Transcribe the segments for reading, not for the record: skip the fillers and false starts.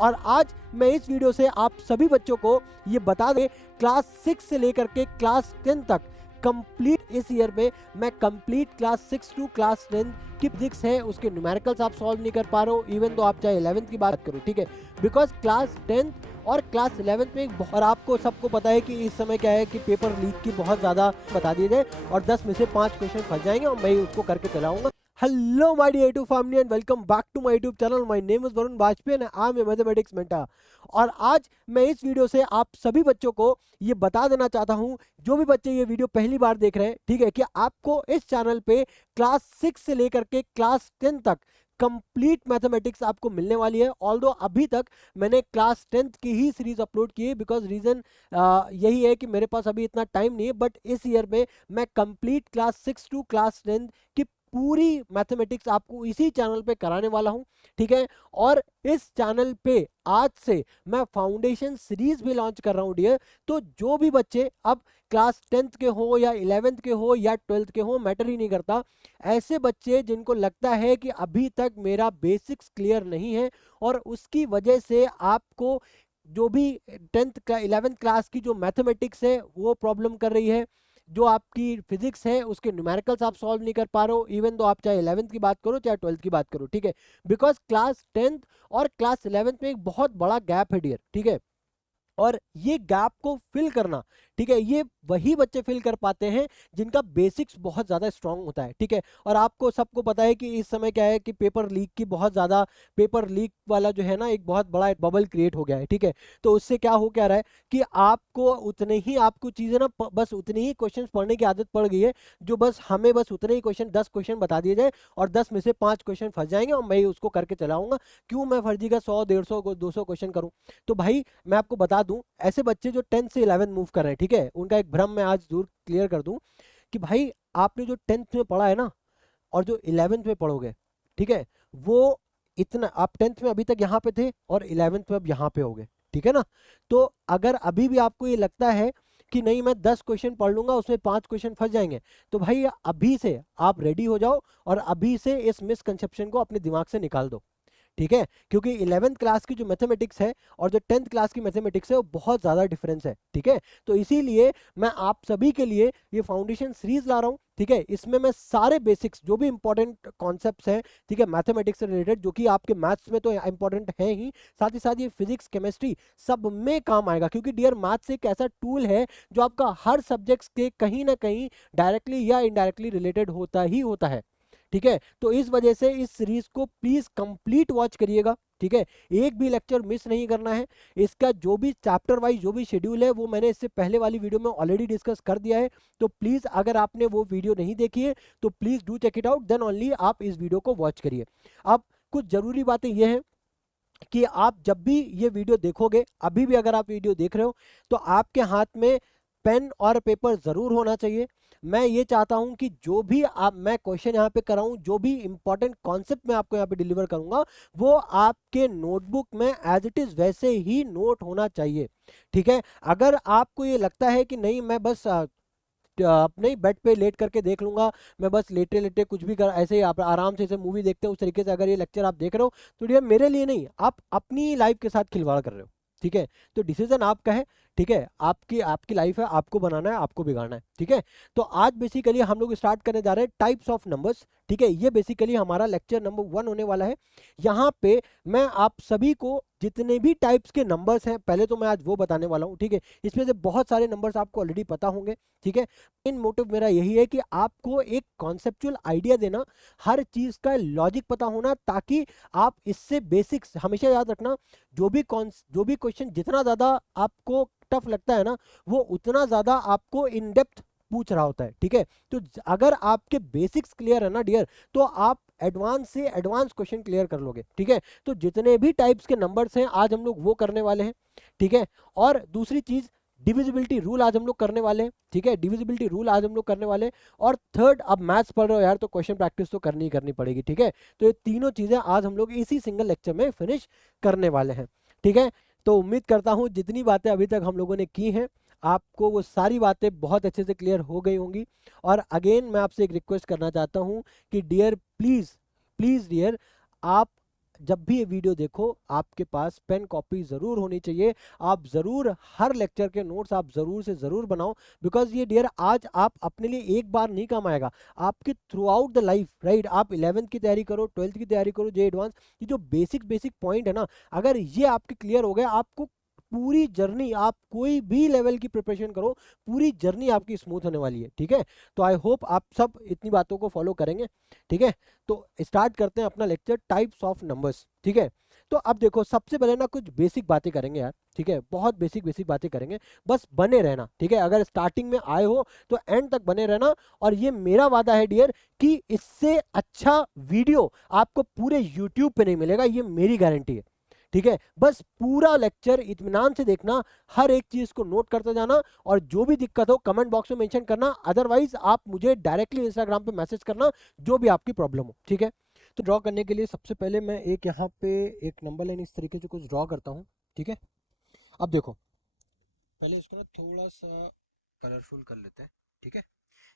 और आज मैं इस वीडियो से आप सभी बच्चों को ये बता दें क्लास 6 से लेकर के क्लास 10 तक कंप्लीट इस ईयर में मैं कंप्लीट क्लास 6 टू क्लास 10 की फिजिक्स है उसके न्यूमेरिकल्स आप सॉल्व नहीं कर पा रहे हो, इवन तो आप चाहे 11th की बात करो, ठीक है, बिकॉज क्लास 10th और क्लास 11th में और आपको सबको पता है कि इस समय क्या है कि पेपर लीक की बहुत ज़्यादा बता दिए जाए और 10 में से 5 क्वेश्चन फंस जाएंगे और मैं उसको करके चलाऊंगा। Hello my dear YouTube family and welcome back to my YouTube channel. My name is Varun Vajpayee and I am a mathematics mentor. और आज मैं इस वीडियो से आप सभी बच्चों को ये बता देना चाहता हूँ, जो भी बच्चे ये वीडियो पहली बार देख रहे हैं, ठीक है, कि आपको इस चैनल पे क्लास 6 से लेकर के क्लास 10 तक कंप्लीट मैथमेटिक्स आपको मिलने वाली है। ऑल्दो अभी तक मैंने क्लास 10th की ही सीरीज अपलोड की है, बिकॉज रीजन यही है कि मेरे पास अभी इतना टाइम नहीं है, बट इस ईयर में मैं कंप्लीट क्लास 6 टू क्लास 10 की पूरी मैथमेटिक्स आपको इसी चैनल पे कराने वाला हूं, ठीक है। और इस चैनल पे आज से मैं फाउंडेशन सीरीज भी लॉन्च कर रहा हूं डियर। तो जो भी बच्चे अब क्लास 10th के हो या 11th के हो या 12th के हो, मैटर ही नहीं करता, ऐसे बच्चे जिनको लगता है कि अभी तक मेरा बेसिक्स क्लियर नहीं है और उसकी वजह से आपको जो भी 10th 11th क्लास की जो मैथमेटिक्स है वो प्रॉब्लम कर रही है, जो आपकी फिजिक्स है उसके न्यूमेरिकल्स आप सॉल्व नहीं कर पा रहे हो, इवन तो आप चाहे 11th की बात करो चाहे 12th की बात करो, ठीक है, बिकॉज क्लास 10th और क्लास 11th में एक बहुत बड़ा गैप है डियर, ठीक है। और ये गैप को फिल करना, ठीक है, ये वही बच्चे फिल कर पाते हैं जिनका बेसिक्स बहुत ज्यादा स्ट्रांग होता है, ठीक है। और आपको सबको पता है कि इस समय क्या है कि पेपर लीक की बहुत ज्यादा, पेपर लीक वाला जो है ना एक बहुत बड़ा बबल क्रिएट हो गया है, ठीक है। तो उससे क्या हो क्या रहा है कि आपको उतने ही आपको चीजें ना बस उतनी ही क्वेश्चन पढ़ने की आदत पड़ गई है, जो बस हमें बस उतने ही क्वेश्चन 10 क्वेश्चन बता दिए जाए और 10 में से 5 क्वेश्चन फंस जाएंगे और मैं उसको करके चलाऊंगा। क्यों मैं फर्जी का 100 150 200 क्वेश्चन करूं? तो भाई मैं आपको बता दूं, ऐसे बच्चे जो 10th से 11th मूव कर रहे हैं, ठीक है, उनका एक भ्रम मैं आज दूर क्लियर कर दूं कि भाई आपने जो 10th में पढ़ा है ना और जो 11th में पढ़ोगे, ठीक है, वो इतना आप 10th में अभी तक यहाँ पे थे और 11th में अब यहाँ पे होगे, ठीक है ना। तो अगर अभी भी आपको ये लगता है कि नहीं मैं 10 क्वेश्चन पढ़ लूंगा उसमें 5 क्वेश्चन फंस जाएंगे, तो भाई अभी से आप रेडी हो जाओ और अभी से इस मिसकंसेप्शन को अपने दिमाग से निकाल दो, ठीक है, क्योंकि 11th क्लास की जो मैथमेटिक्स है और जो 10th क्लास की मैथमेटिक्स है वो बहुत ज्यादा डिफरेंस है, ठीक है। तो इसीलिए मैं आप सभी के लिए ये फाउंडेशन सीरीज ला रहा हूं, ठीक है। इसमें मैं सारे बेसिक्स जो भी इंपॉर्टेंट कॉन्सेप्ट्स हैं, ठीक है, मैथमेटिक्स से रिलेटेड, जो कि आपके मैथ्स में तो इंपॉर्टेंट है ही, साथ ही साथ ये फिजिक्स केमिस्ट्री सब में काम आएगा, क्योंकि डियर मैथ्स एक ऐसा टूल है जो आपका हर सब्जेक्ट्स के कहीं ना कहीं डायरेक्टली या इनडायरेक्टली रिलेटेड होता ही होता है, ठीक है। तो इस वजह से इस सीरीज को प्लीज कंप्लीट वॉच करिएगा, ठीक है, एक भी लेक्चर मिस नहीं करना है। इसका जो भी चैप्टर वाइज जो भी शेड्यूल है वो मैंने इससे पहले वाली वीडियो में ऑलरेडी डिस्कस कर दिया है, तो प्लीज अगर आपने वो वीडियो नहीं देखी है तो please do check it out, then only आप इस वीडियो को वॉच करिए। अब कुछ जरूरी बातें ये हैं कि आप जब भी ये वीडियो देखोगे, अभी भी अगर आप वीडियो देख रहे हो, तो आपके हाथ में पेन और पेपर जरूर होना चाहिए। मैं ये चाहता हूं कि जो भी आप मैं क्वेश्चन यहाँ पे कराऊं, जो भी इंपॉर्टेंट कॉन्सेप्ट मैं आपको यहाँ पे डिलीवर करूंगा, वो आपके नोटबुक में एज इट इज वैसे ही नोट होना चाहिए, ठीक है। अगर आपको ये लगता है कि नहीं मैं बस अपने बेड पे लेट करके देख लूंगा, मैं बस लेटे लेटे कुछ भी कर ऐसे ही आप आराम से मूवी देखते हैं उस तरीके से अगर ये लेक्चर आप देख रहे हो, तो डियर मेरे लिए नहीं, आप अपनी लाइफ के साथ खिलवाड़ कर रहे हो, ठीक है। तो डिसीजन आपका है, ठीक है, आपकी आपकी लाइफ है, आपको बनाना है, आपको बिगाड़ना है, ठीक है। तो आज बेसिकली हम लोग स्टार्ट करने जा रहे हैं टाइप्स ऑफ नंबर्स, ठीक है। ये बेसिकली हमारा लेक्चर नंबर 1 होने वाला है। यहाँ पे मैं आप सभी को जितने भी टाइप्स के नंबर्स हैं पहले तो मैं आज वो बताने वाला हूँ, ठीक है। इसमें से बहुत सारे नंबर्स आपको ऑलरेडी पता होंगे, ठीक है। इन मोटिव मेरा यही है कि आपको एक कॉन्सेप्चुअल आइडिया देना, हर चीज का लॉजिक पता होना, ताकि आप इससे बेसिक्स हमेशा याद रखना, जो भी क्वेश्चन जितना ज्यादा आपको टफ लगता है ना, वो उतना ज्यादा आपको इन डेप्थ पूछ रहा होता है, ठीक है। तो अगर आपके बेसिक्स क्लियर है ना डियर, तो आप एडवांस से एडवांस क्वेश्चन क्लियर कर लोगे, ठीक है। तो जितने भी टाइप्स के नंबर्स हैं आज हम लोग वो करने वाले हैं, ठीक है। और दूसरी चीज डिविजिबिलिटी रूल आज हम लोग करने वाले हैं, ठीक है, डिविजिबिलिटी रूल आज हम लोग करने वाले हैं। और थर्ड, अब मैथ्स पढ़ रहे हो यार तो क्वेश्चन प्रैक्टिस तो करनी ही करनी पड़ेगी, ठीक है। तो ये तीनों चीजें आज हम लोग इसी सिंगल लेक्चर में फिनिश करने वाले हैं, ठीक है। तो उम्मीद करता हूं जितनी बातें अभी तक हम लोगों ने की हैं आपको वो सारी बातें बहुत अच्छे से क्लियर हो गई होंगी। और अगेन मैं आपसे एक रिक्वेस्ट करना चाहता हूं कि डियर प्लीज प्लीज डियर, आप जब भी ये वीडियो देखो आपके पास पेन कॉपी ज़रूर होनी चाहिए। आप ज़रूर हर लेक्चर के नोट्स आप ज़रूर से ज़रूर बनाओ, बिकॉज ये डियर आज आप अपने लिए एक बार नहीं काम आएगा, आपके through out the life, right. आप 11th की तैयारी करो, 12th की तैयारी करो, जे एडवांस, ये जो बेसिक पॉइंट है ना, अगर ये आपके क्लियर हो गए, आपको पूरी जर्नी, आप कोई भी लेवल की प्रिपरेशन करो, पूरी जर्नी आपकी स्मूथ होने वाली है, ठीक है। तो आई होप आप सब इतनी बातों को फॉलो करेंगे, ठीक है। तो स्टार्ट करते हैं अपना लेक्चर, टाइप्स ऑफ नंबर्स, ठीक है। तो अब देखो, सबसे पहले ना कुछ बेसिक बातें करेंगे यार, ठीक है, बहुत बेसिक बातें करेंगे, बस बने रहना, ठीक है। अगर स्टार्टिंग में आए हो तो एंड तक बने रहना, और ये मेरा वादा है डियर कि इससे अच्छा वीडियो आपको पूरे यूट्यूब पे नहीं मिलेगा, ये मेरी गारंटी है, ठीक है। बस पूरा लेक्चर इत्मीनान से देखना, हर एक चीज को नोट करते जाना, और जो भी दिक्कत हो कमेंट बॉक्स में मेंशन करना, अदरवाइज आप मुझे डायरेक्टली इंस्टाग्राम पे मैसेज करना, जो भी आपकी प्रॉब्लम हो, ठीक है। तो ड्रॉ करने के लिए सबसे पहले मैं एक यहाँ पे एक नंबर लाइन इस तरीके से कुछ ड्रॉ करता हूँ, ठीक है। अब देखो, पहले इसको ना थोड़ा सा कलरफुल कर लेते हैं, ठीक है।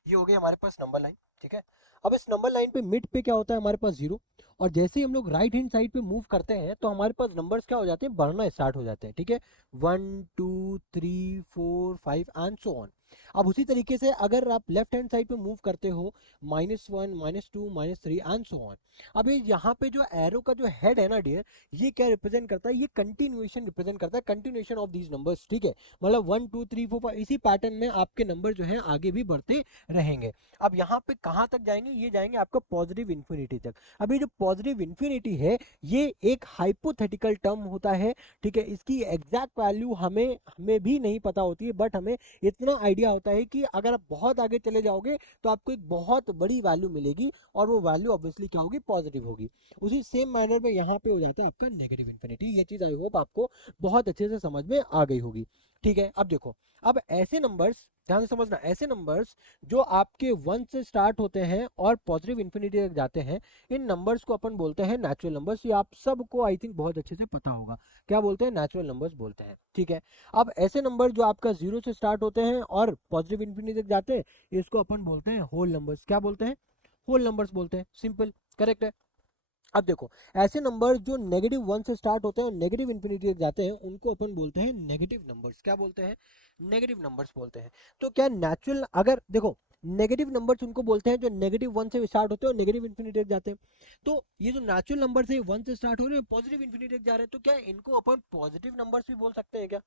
ये हो गई हमारे पास नंबर लाइन, ठीक है। अब इस नंबर लाइन पे मिड पे क्या होता है हमारे पास 0, और जैसे ही हम लोग राइट हैंड साइड पे मूव करते हैं तो हमारे पास नंबर्स क्या हो जाते हैं, बढ़ना स्टार्ट हो जाते हैं, ठीक है। 1 2 3 4 5 एंड सो ऑन। अब उसी तरीके से अगर आप लेफ्ट हैंड साइड पे मूव करते हो, -1 -2 -3 एंड सो ऑन। अब ये यहाँ पे जो एरो का जो हेड है ना डियर, ये क्या रिप्रेजेंट करता है, ये कंटिन्यूएशन रिप्रेजेंट करता है, कंटिन्यूएशन ऑफ दीज नंबर्स, ठीक है। मतलब 1 2 3 4 5 इसी पैटर्न में आपके नंबर जो है आगे भी बढ़ते रहेंगे। अब यहाँ पे कहाँ तक जाएंगे, ये जाएंगे आपका पॉजिटिव इन्फिनिटी तक। अब ये जो पॉजिटिव इन्फिनिटी है, ये एक हाइपोथेटिकल टर्म होता है, ठीक है। इसकी एग्जैक्ट वैल्यू हमें हमें भी नहीं पता होती है, बट हमें इतना आइडिया होता है कि अगर आप बहुत आगे चले जाओगे तो आपको एक बहुत बड़ी वैल्यू मिलेगी, और वो वैल्यू ऑब्वियसली क्या होगी, पॉजिटिव होगी। उसी सेम मैनर में यहाँ पे हो जाता है आपका नेगेटिव इन्फिनिटी। ये चीज आई होप आपको बहुत अच्छे से समझ में आ गई होगी, ठीक है। अब देखो, अब ऐसे नंबर्स, ध्यान से समझना, ऐसे नंबर्स जो आपके 1 से स्टार्ट होते हैं और पॉजिटिव इन्फिनिटी तक जाते हैं, इन नंबर्स को अपन बोलते हैं नेचुरल नंबर्स। ये आप सबको आई थिंक बहुत अच्छे से पता होगा, क्या बोलते हैं, नेचुरल नंबर्स बोलते हैं, ठीक है। अब ऐसे नंबर जो आपका 0 से स्टार्ट होते हैं और पॉजिटिव इन्फिनिटी तक जाते हैं, इसको अपन बोलते हैं होल नंबर्स। क्या बोलते हैं, होल नंबर्स बोलते हैं, सिंपल, करेक्ट है। अब देखो, ऐसे नंबर जो -1 से स्टार्ट होते हैं और नेगेटिव इन्फिनिटी तक जाते हैं, उनको अपन बोलते हैं नेगेटिव नंबर्स। क्या बोलते हैं, नेगेटिव नंबर्स बोलते हैं। तो क्या नेचुरल, अगर देखो, नेगेटिव नंबर्स उनको बोलते हैं जो -1 से स्टार्ट होते हैं और नेगेटिव इन्फिनिटी तक जाते हैं। तो ये जो नेचुरल नंबर्स है 1 से स्टार्ट हो रहे हैं, पॉजिटिव इन्फिनिटी तक जा रहे हैं, तो क्या इनको अपन पॉजिटिव नंबर्स भी बोल सकते हैं क्या,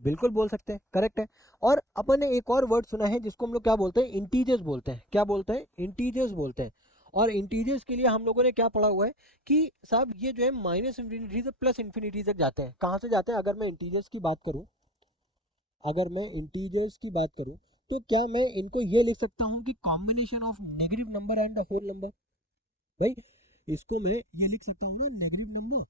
बिल्कुल बोल सकते हैं, करेक्ट है। और अपन ने एक और वर्ड सुना है जिसको हम लोग क्या बोलते हैं, इंटीजर्स बोलते हैं। क्या बोलते हैं, इंटीजर्स बोलते हैं। और इंटीजर्स के लिए हम लोगों ने क्या पढ़ा हुआ है कि साहब ये जो है -इन्फिनिटी से +इन्फिनिटी तक जाते हैं। कहाँ से जाते हैं, अगर मैं इंटीजर्स की बात करूँ, अगर मैं इंटीजर्स की बात करूँ, तो क्या मैं इनको ये लिख सकता हूँ कि combination of negative number and whole number. भाई, इसको मैं ये लिख सकता हूँ ना, negative number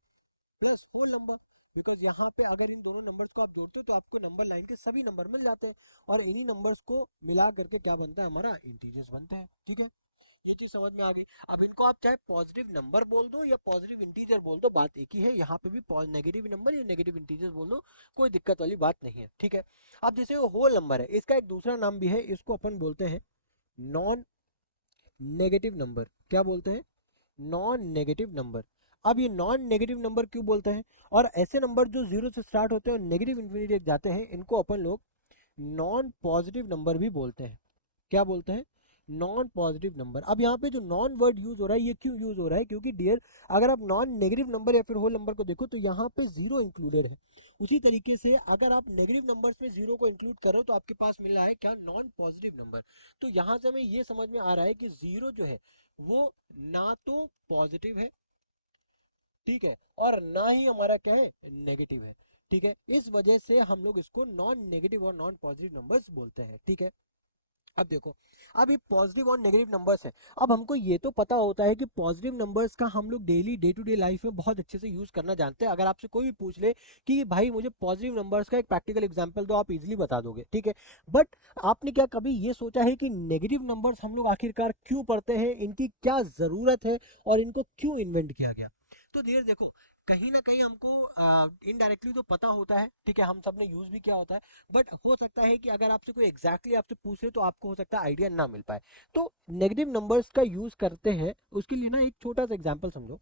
plus whole number. Because यहाँ पे अगर इन दोनों नंबर्स को आप जोड़ते हो तो आपको नंबर लाइन के सभी नंबर मिल जाते हैं, और इन्हीं नंबर्स को मिला करके क्या बनता है, हमारा इंटीजर्स बनते हैं, ठीक है। ये चीज समझ में आ गई। अब इनको आप चाहे पॉजिटिव नंबर बोल दो या पॉजिटिव इंटीजर बोल दो, बात एक ही है। यहाँ पे भी नेगेटिव नंबर या नेगेटिव इंटीजर बोल दो, कोई दिक्कत वाली बात नहीं है, ठीक है। अब जैसे होल नंबर है, इसका एक दूसरा नाम भी है, इसको अपन बोलते हैं नॉन नेगेटिव नंबर। क्या बोलते हैं, नॉन नेगेटिव नंबर। अब ये नॉन नेगेटिव नंबर क्यों बोलते हैं, और ऐसे नंबर जो 0 से स्टार्ट होते हैं और नेगेटिव इन्फिनिटी तक जाते हैं, इनको अपन लोग नॉन पॉजिटिव नंबर भी बोलते हैं। क्या बोलते हैं, नॉन पॉजिटिव नंबर। अब यहाँ पे जो नॉन वर्ड यूज हो रहा है, ये क्यों यूज हो रहा है, क्योंकि डियर अगर आप नॉन नेगेटिव नंबर या फिर होल नंबर को देखो तो यहाँ पे 0 इंक्लूडेड है। उसी तरीके से अगर आप नेगेटिव नंबर्स में 0 को इंक्लूड करो तो आपके पास मिल रहा है क्या, नॉन पॉजिटिव नंबर। तो यहाँ से हमें ये समझ में आ रहा है कि 0 जो है वो ना तो पॉजिटिव है, ठीक है, और ना ही हमारा क्या है, नेगेटिव है, ठीक है। इस वजह से हम लोग इसको नॉन नेगेटिव और नॉन पॉजिटिव नंबर्स बोलते हैं, ठीक है। अब देखो, अब ये पॉजिटिव और नेगेटिव नंबर्स है। अब हमको ये तो पता होता है कि पॉजिटिव नंबर्स का हम लोग daily day to day life में बहुत अच्छे से यूज करना जानते हैं। अगर आपसे कोई भी पूछ ले कि भाई मुझे पॉजिटिव नंबर्स का एक प्रैक्टिकल एग्जांपल दो, आप इजीली बता दोगे, ठीक है। बट आपने क्या कभी ये सोचा है कि नेगेटिव नंबर्स हम लोग आखिरकार क्यों पढ़ते हैं, इनकी क्या जरूरत है और इनको क्यों इन्वेंट किया गया। तो धीरे देखो, कहीं ना कहीं हमको इनडायरेक्टली तो पता होता है, ठीक है, हम सब ने यूज भी किया होता है। बट हो सकता है कि अगर आपसे कोई एग्जैक्टली आपसे पूछ ले तो आपको हो सकता है आइडिया ना मिल पाए। तो नेगेटिव नंबर्स का यूज करते हैं, उसके लिए ना एक छोटा सा एग्जांपल समझो।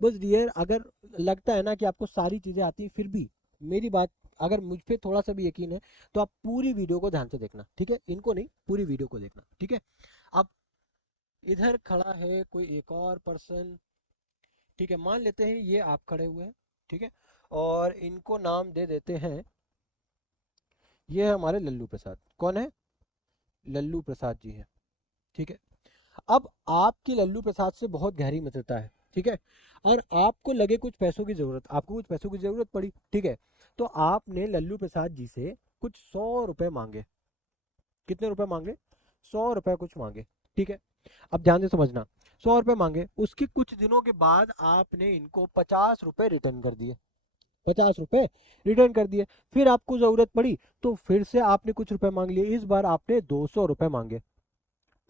बस डियर अगर लगता है ना कि आपको सारी चीज़ें आती हैं, फिर भी मेरी बात अगर मुझ पे थोड़ा सा भी यकीन है तो आप पूरी वीडियो को ध्यान से देखना, ठीक है, इनको नहीं पूरी वीडियो को देखना, ठीक है। अब इधर खड़ा है कोई एक और पर्सन, ठीक है, मान लेते हैं ये आप खड़े हुए हैं, ठीक है, और इनको नाम दे देते हैं, ये है हमारे लल्लू प्रसाद। कौन है? लल्लू प्रसाद जी है, ठीक है। अब आपकी लल्लू प्रसाद से बहुत गहरी मित्रता है, ठीक है, और आपको लगे कुछ पैसों की जरूरत, आपको कुछ पैसों की जरूरत पड़ी, ठीक है, तो आपने लल्लू प्रसाद जी से कुछ 100 रुपए मांगे। कितने रुपए मांगे? 100 रुपए कुछ मांगे, ठीक है। अब ध्यान से समझना, 100 रुपए मांगे, उसके कुछ दिनों के बाद आपने इनको 50 रुपए रिटर्न कर दिए, 50 रुपए रिटर्न कर दिए। फिर आपको जरूरत पड़ी तो फिर से आपने कुछ रुपए मांग लिए, इस बार आपने 200 रुपए मांगे,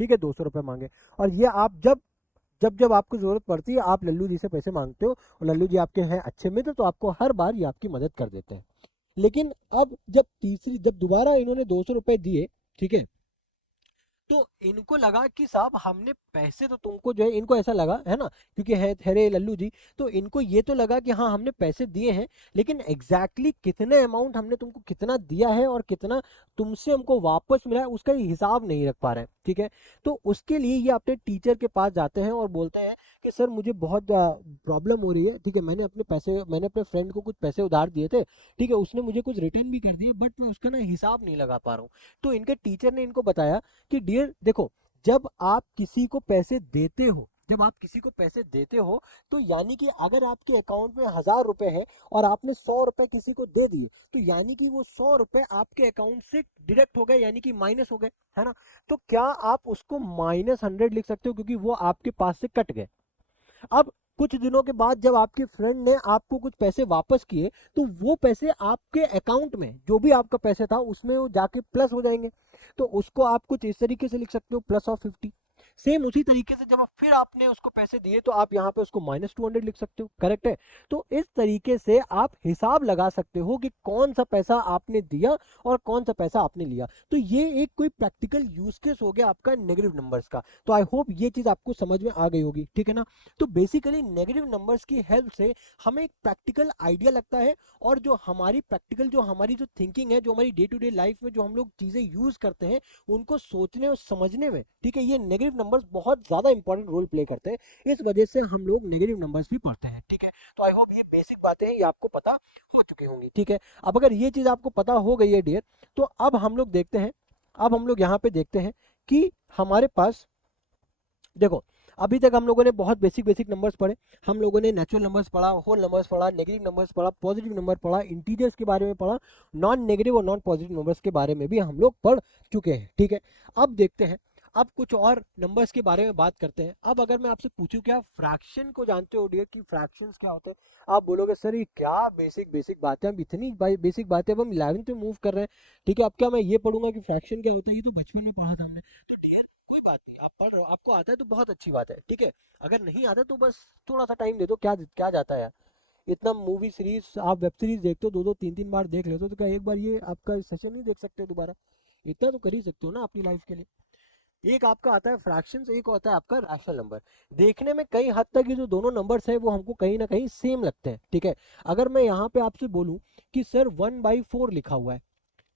ठीक है, 200 रुपए मांगे। और ये आप जब जब जब आपको जरूरत पड़ती है आप लल्लू जी से पैसे मांगते हो, और लल्लू जी आपके हैं अच्छे मित्र, तो आपको हर बार ये आपकी मदद कर देते हैं। लेकिन अब जब दोबारा इन्होंने 200 रुपए दिए, ठीक है, तो इनको लगा कि साहब हमने पैसे तो तुमको जो है, इनको ऐसा लगा है ना, क्योंकि है ठहरे लल्लू जी, तो इनको ये तो लगा कि हाँ हमने पैसे दिए हैं, लेकिन एग्जैक्टली कितने अमाउंट हमने तुमको कितना दिया है और कितना तुमसे हमको वापस मिला है उसका ये हिसाब नहीं रख पा रहे हैं, ठीक है। तो उसके लिए ये अपने टीचर के पास जाते हैं और बोलते हैं कि सर मुझे बहुत प्रॉब्लम हो रही है, ठीक है, मैंने अपने फ्रेंड को कुछ पैसे उधार दिए थे, ठीक है, उसने मुझे कुछ रिटर्न भी कर दिए, बट मैं उसका ना हिसाब नहीं लगा पा रहा हूँ। तो इनके टीचर ने इनको बताया कि डियर देखो, जब आप किसी को पैसे देते हो, जब आप किसी को पैसे देते हो, तो यानी कि अगर आपके अकाउंट में 1000 रुपए है और आपने 100 रुपए किसी को दे दिए, तो यानी कि वो 100 रुपए आपके अकाउंट से डिडक्ट हो गए, यानी कि माइनस हो गए, है ना। तो क्या आप उसको -100 लिख सकते हो, क्योंकि वो आपके पास से कट गए। अब कुछ दिनों के बाद जब आपके फ्रेंड ने आपको कुछ पैसे वापस किए, तो वो पैसे आपके अकाउंट में जो भी आपका पैसे था उसमें वो जाके प्लस हो जाएंगे, तो उसको आप कुछ इस तरीके से लिख सकते हो, +50। सेम उसी तरीके से जब फिर आपने उसको पैसे दिए तो आप यहाँ पे उसको -200 लिख सकते हो, करेक्ट है। तो इस तरीके से आप हिसाब लगा सकते हो कि कौन सा पैसा आपने दिया और कौन सा पैसा आपने लिया। तो ये एक कोई प्रैक्टिकल यूज केस हो गया आपका नेगेटिव नंबर्स का। तो आई होप ये चीज आपको समझ में आ गई होगी, ठीक है ना। तो बेसिकली नेगेटिव नंबर्स की हेल्प से हमें एक प्रैक्टिकल आइडिया लगता है, और जो हमारी जो थिंकिंग है, जो हमारी डे टू डे लाइफ में जो हम लोग चीजें यूज करते हैं उनको सोचने और समझने में, ठीक है, ये नेगेटिव नंबर्स बहुत ज्यादा इंपॉर्टेंट रोल प्ले करते हैं। इस वजह से हम लोग नेगेटिव नंबर्स भी पढ़ते हैं, ठीक है। तो आई होप ये बेसिक बातें हैं, ये आपको पता हो चुकी होंगी, ठीक है। अब अगर ये चीज आपको पता हो गई है डियर, तो अब हम लोग देखते हैं, अब हम लोग यहाँ पे देखते हैं कि हमारे पास देखो, अभी तक हम लोगों ने बहुत बेसिक बेसिक नंबर्स पढ़े। हम लोगों ने नेचुरल नंबर्स पढ़ा, होल नंबर्स पढ़ा, नेगेटिव नंबर्स पढ़ा, पॉजिटिव नंबर पढ़ा, इंटीजर्स के बारे में पढ़ा, नॉन नेगेटिव और नॉन पॉजिटिव नंबर्स के बारे में भी हम लोग पढ़ चुके हैं, ठीक है। अब देखते हैं, अब कुछ और नंबर्स के बारे में बात करते हैं। अब अगर मैं आपसे पूछूं क्या फ्रैक्शन को जानते हो डियर, कि फ्रैक्शंस क्या होते हैं, आप बोलोगे सर ये क्या बेसिक बेसिक बातें, हम इतनी बेसिक बातें अब हम 11th में मूव कर रहे हैं, ठीक है, अब क्या मैं ये पढ़ूंगा कि फ्रैक्शन क्या होता है, ये तो बचपन में पढ़ा था हमने। तो डियर कोई बात नहीं, आप पढ़ रहे हो, आपको आता है तो बहुत अच्छी बात है, ठीक है। अगर नहीं आता तो बस थोड़ा सा टाइम दे दो, क्या क्या जाता है यार। इतना मूवी सीरीज, आप वेब सीरीज देखते हो, 2-2 3-3 बार देख लेते हो, तो क्या एक बार ये आपका सेशन नहीं देख सकते दोबारा? इतना तो कर ही सकते हो ना अपनी लाइफ के लिए। एक आपका आता है फ्रैक्शंस, एक होता है आपका रैशनल नंबर। देखने में कई हद तक ये जो दोनों नंबर्स है वो हमको कहीं ना कहीं सेम लगते हैं, ठीक है। अगर मैं यहाँ पे आपसे बोलूं कि सर 1/4 लिखा हुआ है,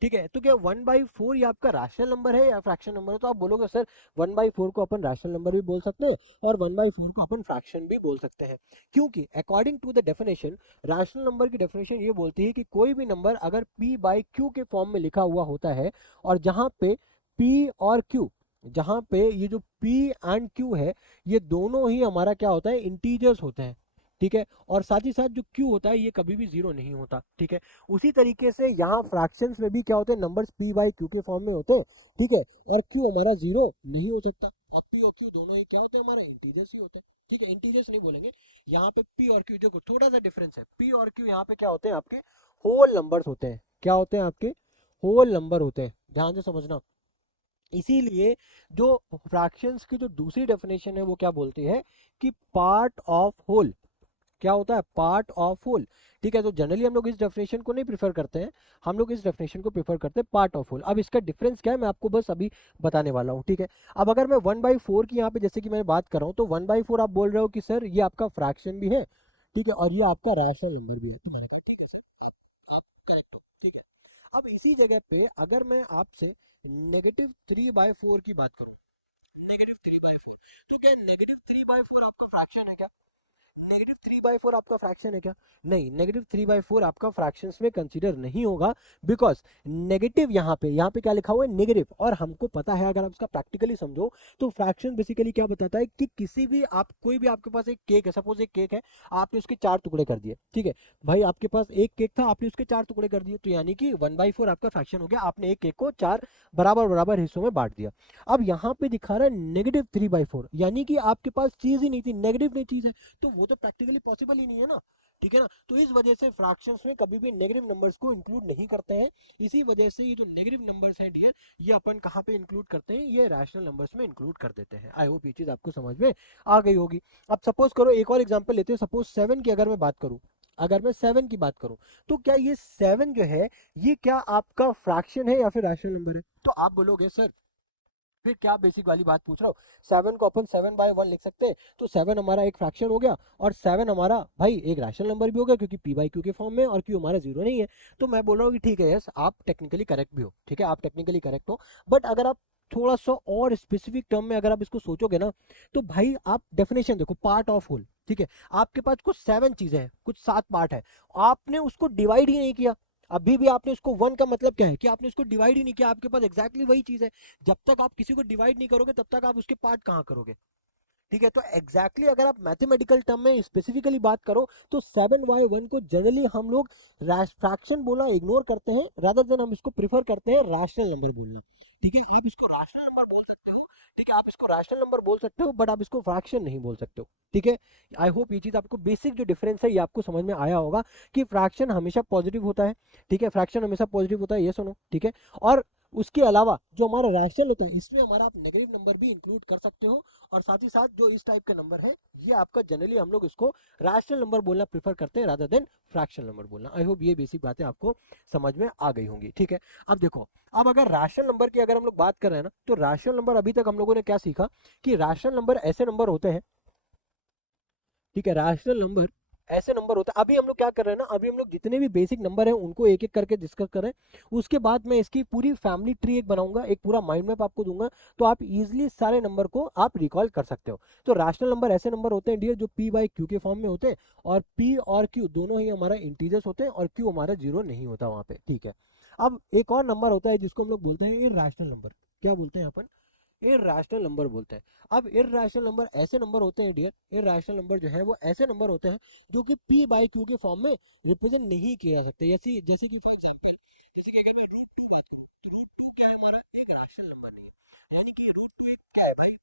ठीक है, तो क्या 1/4 ये आपका रैशनल नंबर है या फ्रैक्शन नंबर है? तो आप बोलोगे सर 1/4 को अपन रैशनल नंबर भी बोल सकते हैं और 1/4 को अपन फ्रैक्शन भी बोल सकते हैं, क्योंकि according to the definition, rational number की डेफिनेशन ये बोलती है कि कोई भी नंबर अगर p/q के फॉर्म में लिखा हुआ होता है, और जहां पे p और q, जहां पे ये जो p एंड q है, ये दोनों ही हमारा क्या होता है, इंटीजर्स होते हैं, ठीक है, और साथ ही साथ जो q होता है ये कभी भी जीरो नहीं होता, ठीक है। उसी तरीके से यहाँ फ्रैक्शंस में भी क्या होते हैं, नंबर्स p/q के फॉर्म में होते हैं, ठीक है, और q हमारा जीरो नहीं हो सकता, और p और q दोनों ही क्या होते हैं, हमारा इंटीजर्स ही होते हैं, ठीक है। इंटीजर्स नहीं बोलेंगे यहाँ पे, p और q देखो थोड़ा सा डिफरेंस है, p और q यहाँ पे क्या होते हैं, आपके होल नंबर्स होते हैं। क्या होते हैं? आपके होल नंबर होते हैं, ध्यान से समझना। इसीलिए जो फ्रैक्शंस की जो दूसरी डेफिनेशन है वो क्या बोलती है कि पार्ट ऑफ होल। क्या होता है? पार्ट ऑफ होल, ठीक है। तो जनरली हम लोग इस डेफिनेशन को नहीं प्रिफर करते हैं, हम लोग इस डेफिनेशन को प्रिफर करते हैं पार्ट ऑफ होल। अब इसका डिफरेंस क्या है मैं आपको बस अभी बताने वाला हूँ, ठीक है। अब अगर मैं 1/4 की यहाँ पे जैसे कि मैं बात कर रहा हूँ, तो 1/4 आप बोल रहे हो कि सर ये आपका फ्रैक्शन भी है ठीक है, और ये आपका रैशनल नंबर भी है। तो मैंने कहा ठीक है सर, आप करेक्ट हो, ठीक है। अब इसी जगह पे अगर मैं आपसे -3/4 की बात करूं, -3/4, तो क्या -3/4 आपका फ्रैक्शन है क्या? -3/4 आपका फ्रैक्शन है क्या? नहीं, -3/4 आपका फ्रैक्शंस में कंसीडर नहीं होगा, बिकॉज नेगेटिव यहाँ पे क्या लिखा हुआ है? नेगेटिव। और हमको पता है, अगर आप इसका प्रैक्टिकली समझो तो फ्रैक्शन बेसिकली क्या बताता है कि किसी भी आप कोई भी आपके पास एक केक है, सपोज एक केक है, आपने उसके 4 टुकड़े कर दिए, ठीक है भाई, आपके पास एक केक था, आपने उसके 4 टुकड़े कर दिए, तो यानी कि 1/4 आपका फ्रैक्शन हो गया, आपने एक केक को 4 बराबर बराबर हिस्सों में बांट दिया। अब यहाँ पे दिखा रहा है -3/4, यानी कि आपके पास चीज ही नहीं थी, नेगेटिव नहीं चीज है, तो वो तो प्रैक्टिकली पॉसिबल ही नहीं है ना, ठीक है ना। तो इस वजह से फ्रैक्शंस में कभी भी नेगेटिव नंबर्स को इंक्लूड नहीं करते हैं। इसी वजह से ये जो नेगेटिव नंबर्स हैं डियर, ये अपन कहाँ पे इंक्लूड करते हैं? ये रैशनल नंबर्स में इंक्लूड कर देते हैं। आई होप ये चीज आपको समझ में आ गई होगी। अब सपोज करो एक और एग्जांपल लेते हैं, सपोज 7 की अगर मैं बात करूं, अगर मैं 7 की बात करूं, तो क्या ये 7 जो है, ये क्या आपका फ्रैक्शन है या फिर रैशनल नंबर है? तो आप बोलोगे सर फिर क्या बेसिक वाली बात पूछ रहा हूँ, 7 को अपन 7/1 लिख सकते हैं, तो 7 हमारा एक फ्रैक्शन हो गया, और 7 हमारा भाई एक रैशनल नंबर भी हो गया, क्योंकि p/q के फॉर्म में, और q हमारा 0 नहीं है। तो मैं बोल रहा हूँ कि ठीक है, यस आप टेक्निकली करेक्ट भी हो, ठीक है, आप टेक्निकली करेक्ट हो। बट अगर आप थोड़ा सा और स्पेसिफिक टर्म में अगर आप इसको सोचोगे ना, तो भाई आप डेफिनेशन देखो, पार्ट ऑफ होल, ठीक है, आपके पास कुछ 7 चीजें हैं, कुछ 7 पार्ट है, आपने उसको डिवाइड ही नहीं किया। अभी भी आपने उसको 1 का मतलब क्या है कि आपने उसको डिवाइड ही नहीं किया, आपके पास एग्जैक्टली वही चीज है। जब तक आप किसी को डिवाइड नहीं करोगे, तब तक आप उसके पार्ट कहाँ करोगे? ठीक है, तो एग्जैक्टली अगर आप मैथमेटिकल टर्म में स्पेसिफिकली बात करो, तो 7/1 को जनरली हम लोग फ्रैक्शन बोलना इग्नोर करते हैं, रादर देन हम इसको प्रिफर करते हैं रैशनल नंबर बोलना। ठीक है, आप इसको रैशनल नंबर बोल सकते हो, ठीक है, आप इसको रैशनल नंबर बोल सकते हो, बट आप इसको फ्रैक्शन नहीं बोल सकते हो, ठीक है। आई होप ये चीज आपको बेसिक जो डिफरेंस है ये आपको समझ में आया होगा, कि फ्रैक्शन हमेशा पॉजिटिव होता है, ठीक है, फ्रैक्शन हमेशा पॉजिटिव होता है, ये सुनो, ठीक है। और उसके अलावा जो हमारा रैशनल होता है, इसमें हमारा आप नेगेटिव नंबर भी इंक्लूड कर सकते हो, और साथ ही साथ जो इस टाइप का नंबर है, ये आपका जनरली हम लोग इसको रैशनल नंबर बोलना प्रेफर करते हैं, रादर देन फ्रैक्शनल नंबर बोलना। आई होप ये बेसिक बातें आपको समझ में आ गई होंगी, ठीक है। अब देखो, अब अगर रैशनल नंबर की अगर हम लोग बात कर रहे हैं ना, तो रैशनल नंबर अभी तक हम लोगों ने क्या सीखा, कि रैशनल नंबर ऐसे नंबर होते हैं, ठीक है, रैशनल नंबर ऐसे नंबर होता है। अभी हम लोग क्या कर रहे हैं ना, अभी हम लोग जितने भी बेसिक नंबर हैं उनको एक एक करके डिस्कस कर रहे हैं, उसके बाद मैं इसकी पूरी फैमिली ट्री एक बनाऊंगा, एक पूरा माइंड मैप आपको दूंगा, तो आप इजीली सारे नंबर को आप रिकॉल कर सकते हो। तो रैशनल नंबर ऐसे नंबर होते हैं डियर, जो p/q के फॉर्म में होते हैं, और p और q दोनों ही हमारा इंटीजर्स होते हैं, और q हमारा 0 नहीं होता वहां पे, ठीक है। अब एक और नंबर होता है जिसको हम लोग बोलते हैं इरैशनल नंबर। क्या बोलते हैं अपन? इरैशनल नंबर बोलते हैं। अब इरैशनल नंबर ऐसे नंबर होते हैं डियर, इरैशनल नंबर जो है वो ऐसे नंबर होते हैं जो कि p/q के फॉर्म में रिप्रेजेंट नहीं किए जा सकते। जैसे जैसे कि फॉर एग्जांपल, जैसे कि अगर मैं √2 बात करूं, तो √2 क्या है? हमारा एक रैशनल नंबर नहीं है, यानी कि √2 एक क्या है भाई?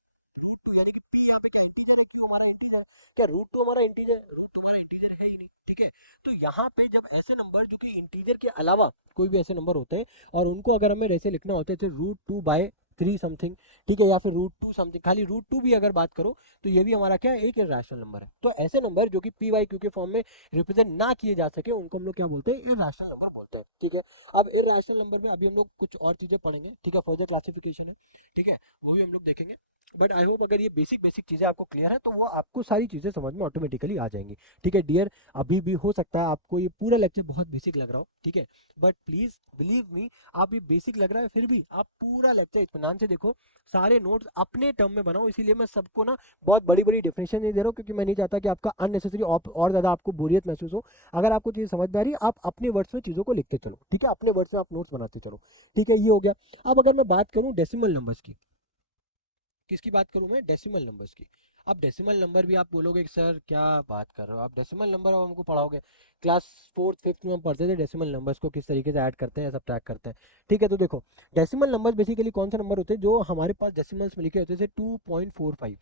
√2 यानी कि p यहाँ पे क्या इंटीजर है, q हमारा इंटीजर है, क्या √2 हमारा इंटीजर? √2 हमारा इंटीजर है ही नहीं, ठीक है। तो यहाँ पे जब ऐसे नंबर जो कि इंटीजर के अलावा कोई भी ऐसे नंबर होते हैं, और उनको अगर हमें ऐसे लिखना होता है, जैसे √2/3 समथिंग, ठीक है, या फिर √2 समथिंग, खाली √2 भी अगर बात करो, तो ये भी हमारा क्या है? एक इरैशनल नंबर है। तो ऐसे नंबर जो कि p/q के फॉर्म में रिप्रेजेंट ना किए जा सके, उनको हम लोग क्या बोलते हैं? इरैशनल नंबर बोलते हैं, ठीक है। अब इरैशनल नंबर में अभी हम लोग कुछ और चीजें पढ़ेंगे, ठीक है, फर्दर क्लासिफिकेशन है, ठीक है, वो भी हम लोग देखेंगे। बट आई होप अगर ये बेसिक बेसिक चीजें आपको क्लियर है, तो वो आपको सारी चीजें समझ में ऑटोमेटिकली आ जाएंगी, ठीक है डियर। अभी भी हो सकता है आपको ये पूरा लेक्चर बहुत बेसिक लग रहा हो, ठीक है, बट प्लीज बिलीव मी, आप ये बेसिक लग रहा है, फिर भी आप पूरा लेक्चर इत्मीनान से देखो, सारे नोट्स अपने टर्म में बनाओ। इसीलिए मैं सबको ना बहुत बड़ी बड़ी डेफिनेशन नहीं दे रहा हूँ, क्योंकि मैं नहीं चाहता कि आपका अननेसेसरी और ज्यादा आपको बोरियत महसूस हो। अगर आपको चीज समझ में आ रही है, आप अपने वर्ड्स में चीजों को लिखते चलो, ठीक है, अपने वर्ड्स में आप नोट्स बनाते चलो, ठीक है, ये हो गया। अब अगर मैं बात करूं डेसिमल नंबर्स की, किसकी बात करूं मैं? डेसिमल नंबर्स की। अब डेसिमल नंबर भी आप बोलोगे कि सर क्या बात कर रहे हो आप, डेसिमल नंबर अब हमको पढ़ाओगे? क्लास 4th 5th में हम पढ़ते थे डेसिमल नंबर्स को किस तरीके से ऐड करते हैं, सब्ट्रैक्ट करते हैं, ठीक है। तो देखो, डेसिमल नंबर्स बेसिकली कौन से नंबर होते हैं? जो हमारे पास डेसिमल्स में लिखे होते हैं, जैसे 2.45,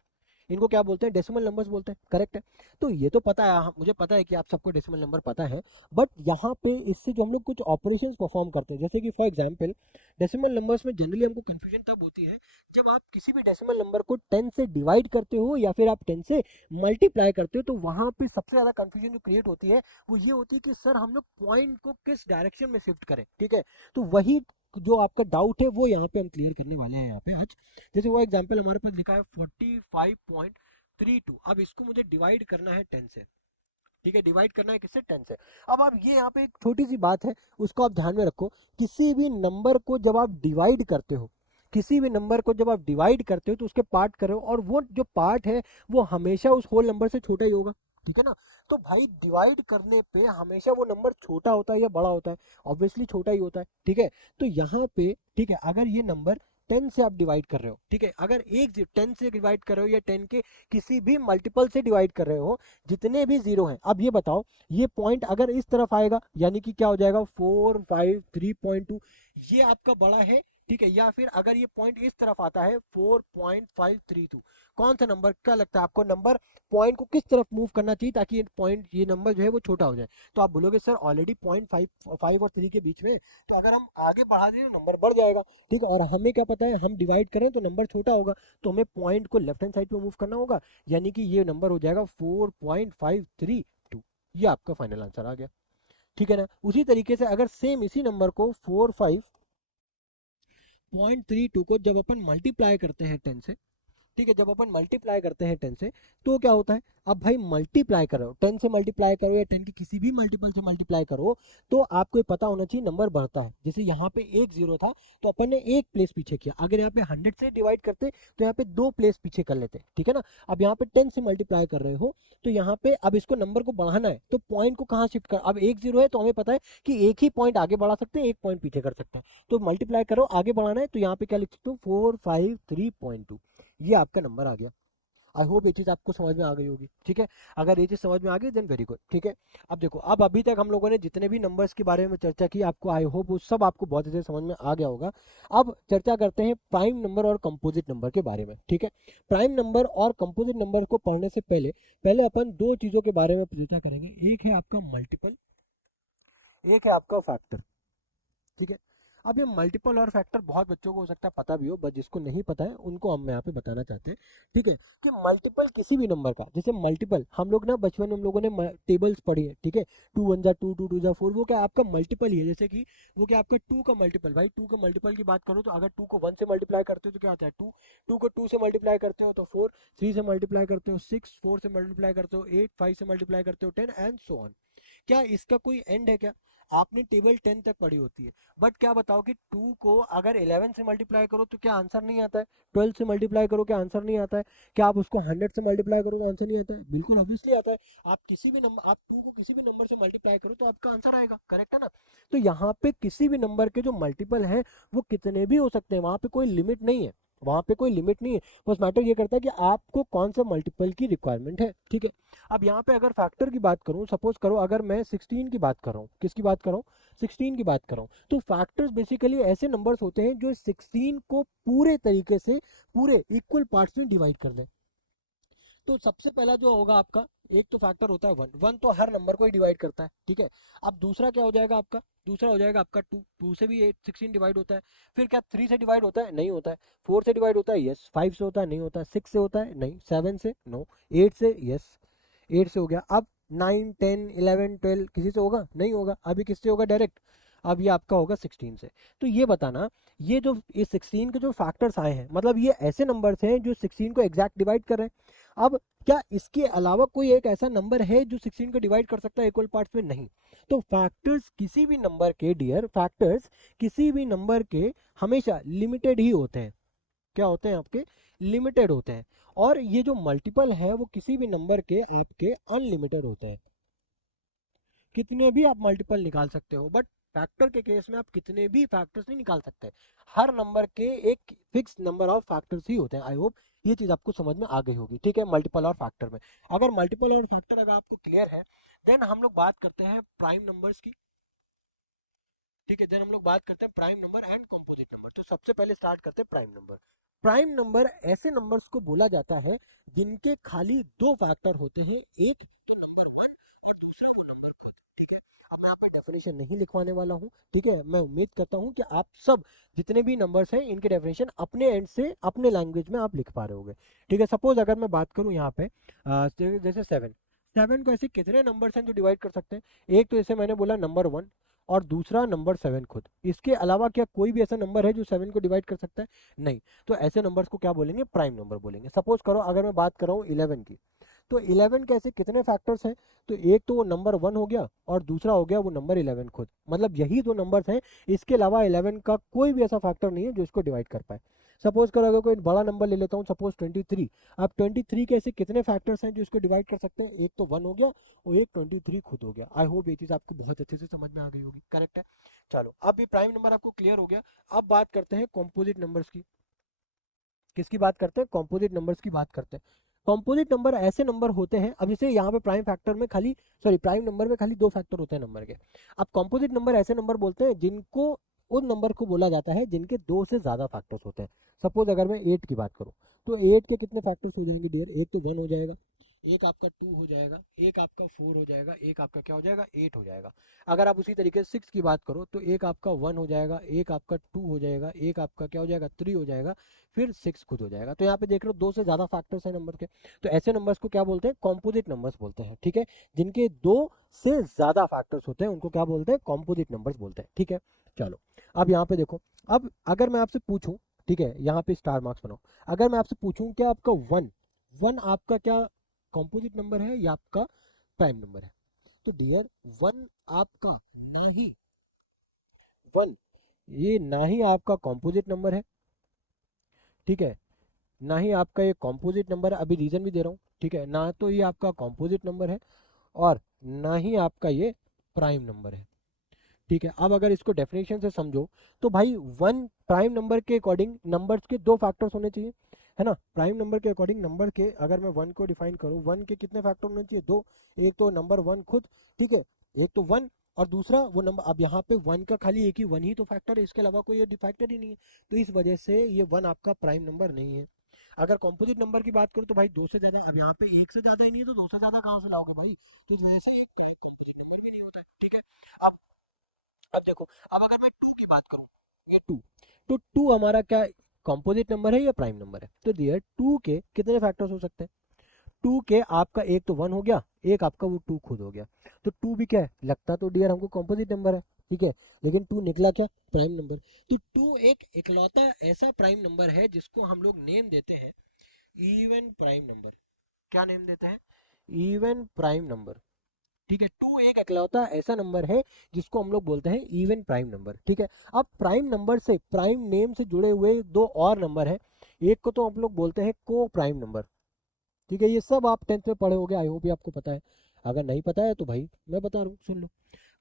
इनको क्या बोलते हैं? डेसिमल नंबर्स बोलते हैं, करेक्ट है। तो ये तो पता है, मुझे पता है कि आप सबको डेसिमल नंबर पता है, बट यहाँ पे इससे जो हम लोग कुछ ऑपरेशंस परफॉर्म करते हैं, जैसे कि फॉर एग्जांपल, डेसिमल नंबर्स में जनरली हमको कंफ्यूजन तब होती है जब आप किसी भी डेसिमल नंबर को 10 से डिवाइड करते हो, या फिर आप 10 से मल्टीप्लाई करते हो, तो वहां पे सबसे ज्यादा कंफ्यूजन जो क्रिएट होती है, वो ये होती है कि सर हम लोग पॉइंट को किस डायरेक्शन में शिफ्ट करें, ठीक है। तो वही जो आपका डाउट है, वो यहाँ पे हम क्लियर करने वाले हैं यहाँ पे आज। जैसे वो एग्जाम्पल हमारे पास लिखा है 45.32, अब इसको मुझे डिवाइड करना है 10 से, ठीक है, डिवाइड करना है किससे, 10 से। अब आप ये यहाँ पे एक छोटी सी बात है, उसको आप ध्यान में रखो। किसी भी नंबर को जब आप डिवाइड करते हो, किसी भी नंबर को जब आप डिवाइड करते हो तो उसके पार्ट करो, और वो जो पार्ट है वो हमेशा उस होल नंबर से छोटा ही होगा, ठीक है ना। तो भाई डिवाइड करने पे हमेशा वो नंबर छोटा होता है या बड़ा होता है, ऑब्वियसली छोटा ही होता है, ठीक है। तो यहाँ पे ठीक है, अगर ये नंबर 10 से आप डिवाइड कर रहे हो, ठीक है, अगर एक 10 से डिवाइड कर रहे हो या 10 के किसी भी मल्टीपल से डिवाइड कर रहे हो, जितने भी जीरो हैं, अब ये बताओ ये पॉइंट अगर इस तरफ आएगा यानी कि क्या हो जाएगा, 453.2, ये आपका बड़ा है, ठीक है। या फिर अगर ये पॉइंट इस तरफ आता है 4.532, कौन सा नंबर, क्या लगता है आपको, नंबर पॉइंट को किस तरफ मूव करना चाहिए ताकि ये पॉइंट, ये नंबर जो है वो छोटा हो जाए। तो आप बोलोगे सर ऑलरेडी पॉइंट 5 और 3 के बीच में, तो अगर हम आगे बढ़ा दें तो नंबर बढ़ जाएगा, ठीक है। और हमें क्या पता है, हम डिवाइड करें तो नंबर छोटा होगा, तो हमें पॉइंट को लेफ्ट हैंड साइड पे मूव करना होगा, यानी कि ये नंबर हो जाएगा 4.532। ये आपका फाइनल आंसर आ गया, ठीक है ना। उसी तरीके से अगर सेम इसी नंबर को 45.32 को जब अपन मल्टीप्लाई करते हैं 10 से, ठीक है, जब अपन मल्टीप्लाई करते हैं 10 से, तो क्या होता है, अब भाई मल्टीप्लाई करो, 10 से मल्टीप्लाई करो या 10 की किसी भी मल्टीपल से मल्टीप्लाई करो, तो आपको पता होना चाहिए नंबर बढ़ता है। जैसे यहाँ पे एक जीरो था तो अपन ने एक प्लेस पीछे किया, अगर यहाँ पे 100 से डिवाइड करते तो यहाँ पे 2 प्लेस पीछे कर लेते, ठीक है ना। अब यहाँ पे 10 से मल्टीप्लाई कर रहे हो तो यहाँ पे अब इसको नंबर को बढ़ाना है, तो पॉइंट को कहाँ शिफ्ट कर, अब एक जीरो है तो हमें पता है कि एक ही पॉइंट आगे बढ़ा सकते हैं, एक पॉइंट पीछे कर सकते हैं, तो मल्टीप्लाई करो, आगे बढ़ाना है, तो यहाँ पे क्या लिख सकते हो, 453.2, ये आपका नंबर आ गया। आई होप ये चीज़ आपको समझ में आ गई होगी, ठीक है। अगर ये चीज़ समझ में आ गई देन वेरी गुड, ठीक है। अब देखो, अब अभी तक हम लोगों ने जितने भी नंबर्स के बारे में चर्चा की, आपको आई होप वो सब आपको बहुत अच्छे से समझ में आ गया होगा। अब चर्चा करते हैं प्राइम नंबर और कंपोजिट नंबर के बारे में, ठीक है। प्राइम नंबर और कंपोजिट नंबर को पढ़ने से पहले पहले अपन दो चीज़ों के बारे में चर्चा करेंगे, एक है आपका मल्टीपल, एक है आपका फैक्टर, ठीक है। अब ये मल्टीपल और फैक्टर बहुत बच्चों को हो सकता है पता भी हो, बट जिसको नहीं पता है उनको हम यहाँ पे बताना चाहते हैं, ठीक है। कि मल्टीपल किसी भी नंबर का, जैसे मल्टीपल हम लोग ना बचपन में हम लोगों ने टेबल्स पढ़ी है, ठीक है, 2 1 जा 2, 2 2 जा 4, वो क्या आपका मल्टीपल ही है। जैसे कि वो क्या आपका 2 का मल्टीपल, भाई 2 का मल्टीपल की बात करो तो अगर 2 को 1 से मल्टीप्लाई करते हो तो क्या आता है 2, 2 को 2 से मल्टीप्लाई करते हो तो 4, 3 से मल्टीप्लाई करते हो 6, 4 से मल्टीप्लाई करते हो 8, 5 से मल्टीप्लाई करते हो 10 एंड सो ऑन। क्या इसका कोई एंड है क्या, आपने टेबल 10 तक पढ़ी होती है, बट क्या बताओ कि 2 को अगर 11 से मल्टीप्लाई करो तो क्या आंसर नहीं आता है, 12 से मल्टीप्लाई करो क्या आंसर नहीं आता है, क्या आप उसको 100 से मल्टीप्लाई करो तो आंसर नहीं आता है, बिल्कुल ऑब्वियसली आता है। आप किसी भी नंबर, आप 2 को किसी भी नंबर से मल्टीप्लाई करो तो आपका आंसर आएगा, करेक्ट है ना। तो यहाँ पे किसी भी नंबर के जो मल्टीपल है वो कितने भी हो सकते हैं, वहां पे कोई लिमिट नहीं है, वहां पे कोई लिमिट नहीं है। बस मैटर ये करता है कि आपको कौन सा मल्टीपल की रिक्वायरमेंट है, ठीक है। अब यहाँ पे अगर फैक्टर की बात करूँ, सपोज करो अगर मैं 16 की बात कर रहा हूँ, किसकी बात कर रहा हूँ, 16 की बात कर रहा हूँ, तो फैक्टर्स बेसिकली ऐसे नंबर्स होते हैं जो 16 को पूरे तरीके से पूरे इक्वल पार्ट्स में डिवाइड कर दें। तो सबसे पहला जो होगा आपका, एक तो फैक्टर होता है 1, 1 तो हर नंबर को ही डिवाइड करता है, ठीक है। अब दूसरा क्या हो जाएगा आपका, दूसरा हो जाएगा आपका 2, 2 से भी 16 डिवाइड होता है। फिर क्या 3 से डिवाइड होता है, नहीं होता है। 4 से डिवाइड होता है, यस। 5 से होता है, नहीं होता है। 6 से होता है, नहीं। 7 से, नो। 8 से, यस, 8 से हो गया। अब 9, 10, 11, 12 किसी से होगा, नहीं होगा। अभी किससे होगा, डायरेक्ट, अब ये आपका होगा 16 से। तो ये बताना, ये जो ये 16 के जो फैक्टर्स आए हैं, मतलब ये ऐसे नंबर्स हैं जो 16 को एग्जैक्ट डिवाइड कर रहे हैं। अब क्या इसके अलावा कोई एक ऐसा नंबर है जो 16 को डिवाइड कर सकता है इक्वल पार्ट्स में, नहीं। तो फैक्टर्स किसी भी नंबर के, डियर फैक्टर्स किसी भी नंबर के हमेशा लिमिटेड ही होते हैं। क्या होते हैं आपके, लिमिटेड होते हैं। और ये जो मल्टीपल है वो किसी भी नंबर के आपके अनलिमिटेड होते हैं, कितने भी आप मल्टीपल निकाल सकते हो, बट फैक्टर के केस में आप कितने भी फैक्टर्स नहीं निकाल सकते, हर नंबर के एक फिक्स नंबर ऑफ फैक्टर्स ही होते हैं। आई होप ये चीज आपको समझ में आ गई होगी, ठीक है। मल्टीपल और फैक्टर में, अगर मल्टीपल और फैक्टर अगर आपको क्लियर है, देन हम लोग बात करते हैं प्राइम नंबर्स की, ठीक है। देन हम लोग बात करते हैं prime number and composite number. तो सबसे पहले स्टार्ट करते हैं प्राइम नंबर। प्राइम नंबर ऐसे नंबर्स को बोला जाता है जिनके खाली दो फैक्टर होते हैं, एक तो नंबर 1 और दूसरा वो नंबर खुद, ठीक है। अब मैं यहाँ पे डेफिनेशन नहीं लिखवाने वाला हूँ, ठीक है। मैं उम्मीद करता हूँ कि आप सब जितने भी नंबर्स हैं इनके डेफिनेशन अपने एंड से अपने लैंग्वेज में आप लिख पा रहे होगे, ठीक है। सपोज अगर मैं बात करूँ यहाँ पे जैसे 7, 7 को ऐसे कितने नंबर्स हैं जो डिवाइड कर सकते हैं, एक तो जैसे मैंने बोला नंबर 1 और दूसरा नंबर 7 खुद, इसके अलावा क्या कोई भी ऐसा नंबर है जो 7 को डिवाइड कर सकता है, नहीं। तो ऐसे नंबर्स को क्या बोलेंगे, प्राइम नंबर बोलेंगे। सपोज करो अगर मैं बात कर रहा हूँ 11 की, तो 11 के ऐसे कितने फैक्टर्स हैं, तो एक तो वो नंबर 1 हो गया और दूसरा हो गया वो नंबर 11 खुद, मतलब यही दो नंबर्स हैं, इसके अलावा 11 का कोई भी ऐसा फैक्टर नहीं है जो इसको डिवाइड कर पाए। सपोज करो अगर कोई बड़ा नंबर ले लेता हूँ, सपोज 23। अब 23 के ऐसे कितने फैक्टर्स हैं जो इसको डिवाइड कर सकते हैं, एक तो 1 हो गया और एक 23 खुद हो गया। आई होप ये चीज़ आपको बहुत अच्छे से समझ में आ गई होगी, करेक्ट है। चलो अब भी प्राइम नंबर आपको क्लियर हो गया। अब बात करते हैं कॉम्पोजिट नंबर्स की। किसकी बात करते हैं, कॉम्पोजिट नंबर्स की बात करते हैं। कॉम्पोजिट नंबर ऐसे नंबर होते हैं, अब जैसे यहाँ पे प्राइम फैक्टर में खाली, सॉरी प्राइम नंबर में खाली दो फैक्टर होते हैं नंबर के। अब कॉम्पोजिट नंबर ऐसे नंबर बोलते हैं जिनको, उन नंबर को बोला जाता है जिनके दो से ज्यादा फैक्टर्स होते हैं। सपोज अगर मैं 8 की बात करूँ, तो 8 के कितने फैक्टर्स हो जाएंगे डियर, एक तो 1 हो जाएगा, एक आपका 2 हो जाएगा, एक आपका 4 हो जाएगा, एक आपका क्या हो जाएगा, 8 हो जाएगा। अगर आप उसी तरीके से 6 की बात करो, तो एक आपका 1 हो जाएगा, एक आपका 2 हो जाएगा, एक आपका क्या हो जाएगा, 3 हो जाएगा, फिर 6 खुद हो जाएगा। तो यहाँ पे देख रहे हो दो से ज्यादा फैक्टर्स हैं नंबर के, तो ऐसे नंबर्स को क्या बोलते हैं, कॉम्पोजिट नंबर्स बोलते हैं, ठीक है। जिनके दो से ज्यादा फैक्टर्स होते हैं उनको क्या बोलते हैं, कॉम्पोजिट नंबर्स बोलते हैं, ठीक है। चलो अब यहाँ पे देखो, अब अगर मैं आपसे पूछूं, ठीक है, यहाँ पे स्टार मार्क्स बनाओ, अगर मैं आपसे पूछूं कि आपका वन, वन आपका क्या कॉम्पोजिट नंबर है या आपका प्राइम नंबर है, तो डियर वन आपका ना ही, वन ये ना ही आपका कॉम्पोजिट नंबर है, ठीक है, ना ही आपका ये कॉम्पोजिट नंबर है, अभी रीजन भी दे रहा हूँ, ठीक है, ना तो ये आपका कॉम्पोजिट नंबर है और ना ही आपका ये प्राइम नंबर है, ठीक है। अब अगर इसको डेफिनेशन से समझो, तो भाई वन प्राइम नंबर के अकॉर्डिंग नंबर्स के दो फैक्टर्स होने चाहिए, है ना। प्राइम नंबर के अकॉर्डिंग नंबर के, अगर मैं वन को डिफाइन करूँ, वन के कितने फैक्टर होने चाहिए, दो, एक तो नंबर वन खुद, ठीक है, एक तो वन और दूसरा वो नंबर, अब यहाँ पे वन का खाली एक ही वन ही तो फैक्टर है, इसके अलावा कोई फैक्टर ही नहीं है, तो इस वजह से ये वन आपका प्राइम नंबर नहीं है। अगर कॉम्पोजिट नंबर की बात करूँ तो भाई दो से ज्यादा, अब यहाँ पे एक से ज्यादा ही नहीं है तो दो से ज्यादा कहाँ से लाओगे भाई, तो इस वजह से एक कॉम्पोजिट नंबर भी नहीं होता है, ठीक है। अब देखो, अब अगर मैं टू की बात करूं, ये टू, तो टू हमारा क्या कंपोजिट नंबर है या प्राइम नंबर है, तो डियर टू के कितने फैक्टर्स हो सकते हैं, टू के आपका एक तो वन हो गया, एक आपका वो टू खुद हो गया, तो टू भी क्या है, लगता तो डियर हमको कंपोजिट नंबर है, ठीक है, लेकिन टू निकला क्या, प्राइम नंबर। तो टू एक इकलौता ऐसा प्राइम नंबर है जिसको हम लोग नेम देते हैं इवन प्राइम नंबर। क्या नेम देते हैं, इवन प्राइम नंबर, ठीक है। टू एक इकलौता ऐसा नंबर है जिसको हम लोग बोलते हैं इवन प्राइम नंबर, ठीक है। अब प्राइम नंबर से, प्राइम नेम से जुड़े हुए दो और नंबर हैं, एक को तो हम लोग बोलते हैं को प्राइम नंबर, ठीक है। ये सब आप 10th में पढ़े होगे, आई होप ये आपको पता है, अगर नहीं पता है तो भाई मैं बता रहा हूँ, सुन लो।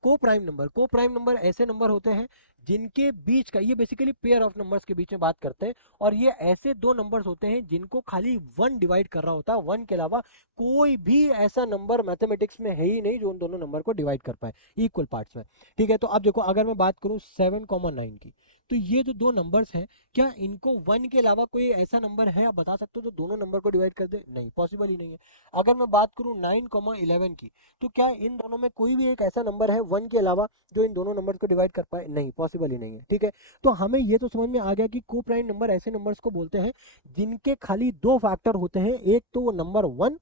को प्राइम नंबर, को प्राइम नंबर ऐसे नंबर होते हैं जिनके बीच का, ये बेसिकली पेयर ऑफ नंबर्स के बीच में बात करते हैं, और ये ऐसे दो नंबर्स होते हैं जिनको खाली वन डिवाइड कर रहा होता है, वन के अलावा कोई भी ऐसा नंबर मैथमेटिक्स में है ही नहीं जो उन दोनों नंबर को डिवाइड कर पाए इक्वल पार्ट्स में, ठीक है। तो अब देखो, अगर मैं बात करूं 7,9 की, तो ये जो दो नंबर्स हैं, क्या इनको वन के अलावा कोई ऐसा नंबर है आप बता सकते हो जो दोनों नंबर को डिवाइड कर दे, नहीं, पॉसिबल ही नहीं है। अगर मैं बात करूं 9,11 की, तो क्या इन दोनों में कोई भी एक ऐसा नंबर है वन के अलावा जो इन दोनों नंबर्स को डिवाइड कर पाए, नहीं, पॉसिबल ही नहीं है, ठीक है। तो हमें ये तो समझ में आ गया कि को प्राइम नंबर ऐसे नंबर्स को बोलते हैं जिनके खाली दो फैक्टर होते हैं, एक तो वो number one,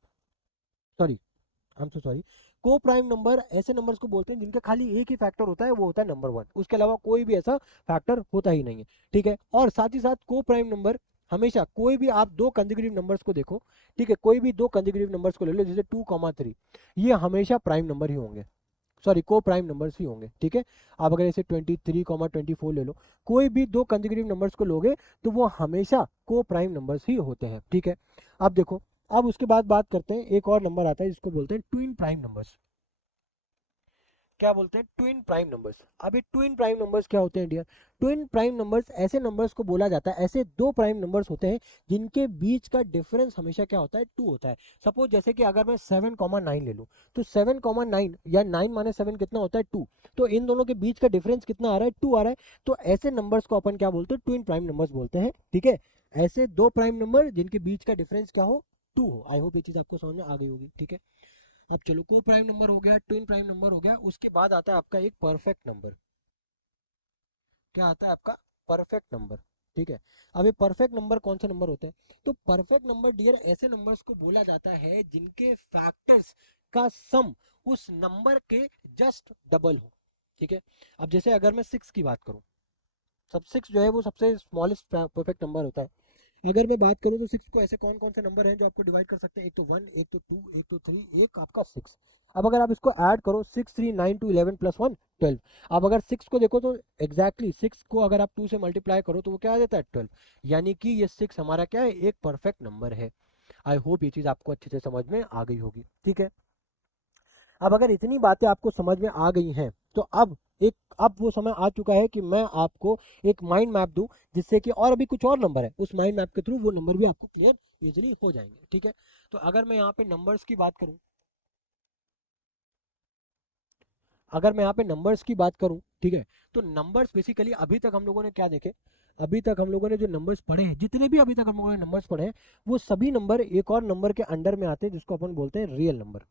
sorry I am so sorry, को प्राइम नंबर ऐसे नंबर्स को बोलते हैं जिनका खाली एक ही फैक्टर होता है, वो होता है नंबर वन, उसके अलावा कोई भी ऐसा फैक्टर होता ही नहीं है, ठीक है। और साथ ही साथ को प्राइम नंबर हमेशा, कोई भी आप दो कंसेक्यूटिव नंबर्स को देखो, ठीक है, कोई भी दो कंसेक्यूटिव नंबर्स को ले लो, जैसे 2,3, ये हमेशा प्राइम नंबर ही होंगे, सॉरी को प्राइम नंबर्स ही होंगे, ठीक है। आप अगर ऐसे 23,24 ले लो, कोई भी दो कंसेक्यूटिव नंबर्स को लोगे तो वो हमेशा को प्राइम नंबर्स ही होते हैं, ठीक है। अब देखो, अब उसके बाद बात करते हैं, एक और नंबर आता है जिसको बोलते हैं ट्विन प्राइम नंबर्स। क्या बोलते हैं, ट्विन प्राइम नंबर्स। अभी ट्विन प्राइम नंबर्स क्या होते हैं डियर, ट्विन प्राइम नंबर्स ऐसे नंबर्स को बोला जाता है, ऐसे दो प्राइम नंबर्स होते हैं जिनके बीच का डिफरेंस हमेशा क्या होता है, टू होता है। सपोज जैसे कि अगर मैं 7,9 ले लूँ, तो 7,9 या 9 माने 7 कितना होता है, टू, तो इन दोनों के बीच का डिफरेंस कितना आ रहा है, टू आ रहा है, तो ऐसे नंबर्स को अपन क्या बोलते हैं, ट्विन प्राइम नंबर्स बोलते हैं, ठीक है। ऐसे दो प्राइम नंबर जिनके बीच का डिफरेंस क्या हो, टू हो। आई होप ये चीज आपको समझ में आ गई होगी, ठीक है। अब चलो, को प्राइम नंबर हो गया, ट्विन प्राइम नंबर हो गया, उसके बाद आता है आपका एक परफेक्ट नंबर। क्या आता है आपका, परफेक्ट नंबर, ठीक है। अब ये परफेक्ट नंबर कौन से नंबर होते हैं, तो परफेक्ट नंबर डियर ऐसे नंबर्स को बोला जाता है जिनके फैक्टर्स का सम उस नंबर के जस्ट डबल हो, ठीक है। अब जैसे अगर मैं 6 की बात करूं, सब 6 जो है वो सबसे स्मॉलेस्ट परफेक्ट नंबर होता है, अगर मैं बात करूँ तो 6 को ऐसे कौन कौन से नंबर हैं जो आपको डिवाइड कर सकते हैं, एक तो 1, एक तो 2, एक तो 3, एक आपका 6। अब अगर आप इसको ऐड करो 6, 3, 9, 2, 11 प्लस 1, 12। अब अगर 6 को देखो तो एग्जैक्टली 6 को अगर आप 2 से मल्टीप्लाई करो तो वो क्या आ जाता है 12, यानी कि ये 6 हमारा क्या है, एक परफेक्ट नंबर है। आई होप ये चीज़ आपको अच्छे से समझ में आ गई होगी, ठीक है। अब अगर इतनी बातें आपको समझ में आ गई हैं तो अब वो समय आ चुका है कि मैं आपको एक माइंड मैप दूं, जिससे कि और अभी कुछ और नंबर है, उस माइंड मैप के थ्रू वो नंबर भी आपको क्लियर इजीली हो जाएंगे, ठीक है। तो अगर मैं यहाँ पे नंबर्स की बात करूं, अगर मैं यहाँ पे नंबर्स की बात करूं, ठीक है, तो नंबर्स बेसिकली अभी तक हम लोगों ने क्या देखे, अभी तक हम लोगों ने जो नंबर्स पढ़े हैं, जितने भी अभी तक हम लोगों ने नंबर्स पढ़े हैं, वो सभी नंबर एक और नंबर के अंडर में आते हैं जिसको अपन बोलते हैं रियल नंबर।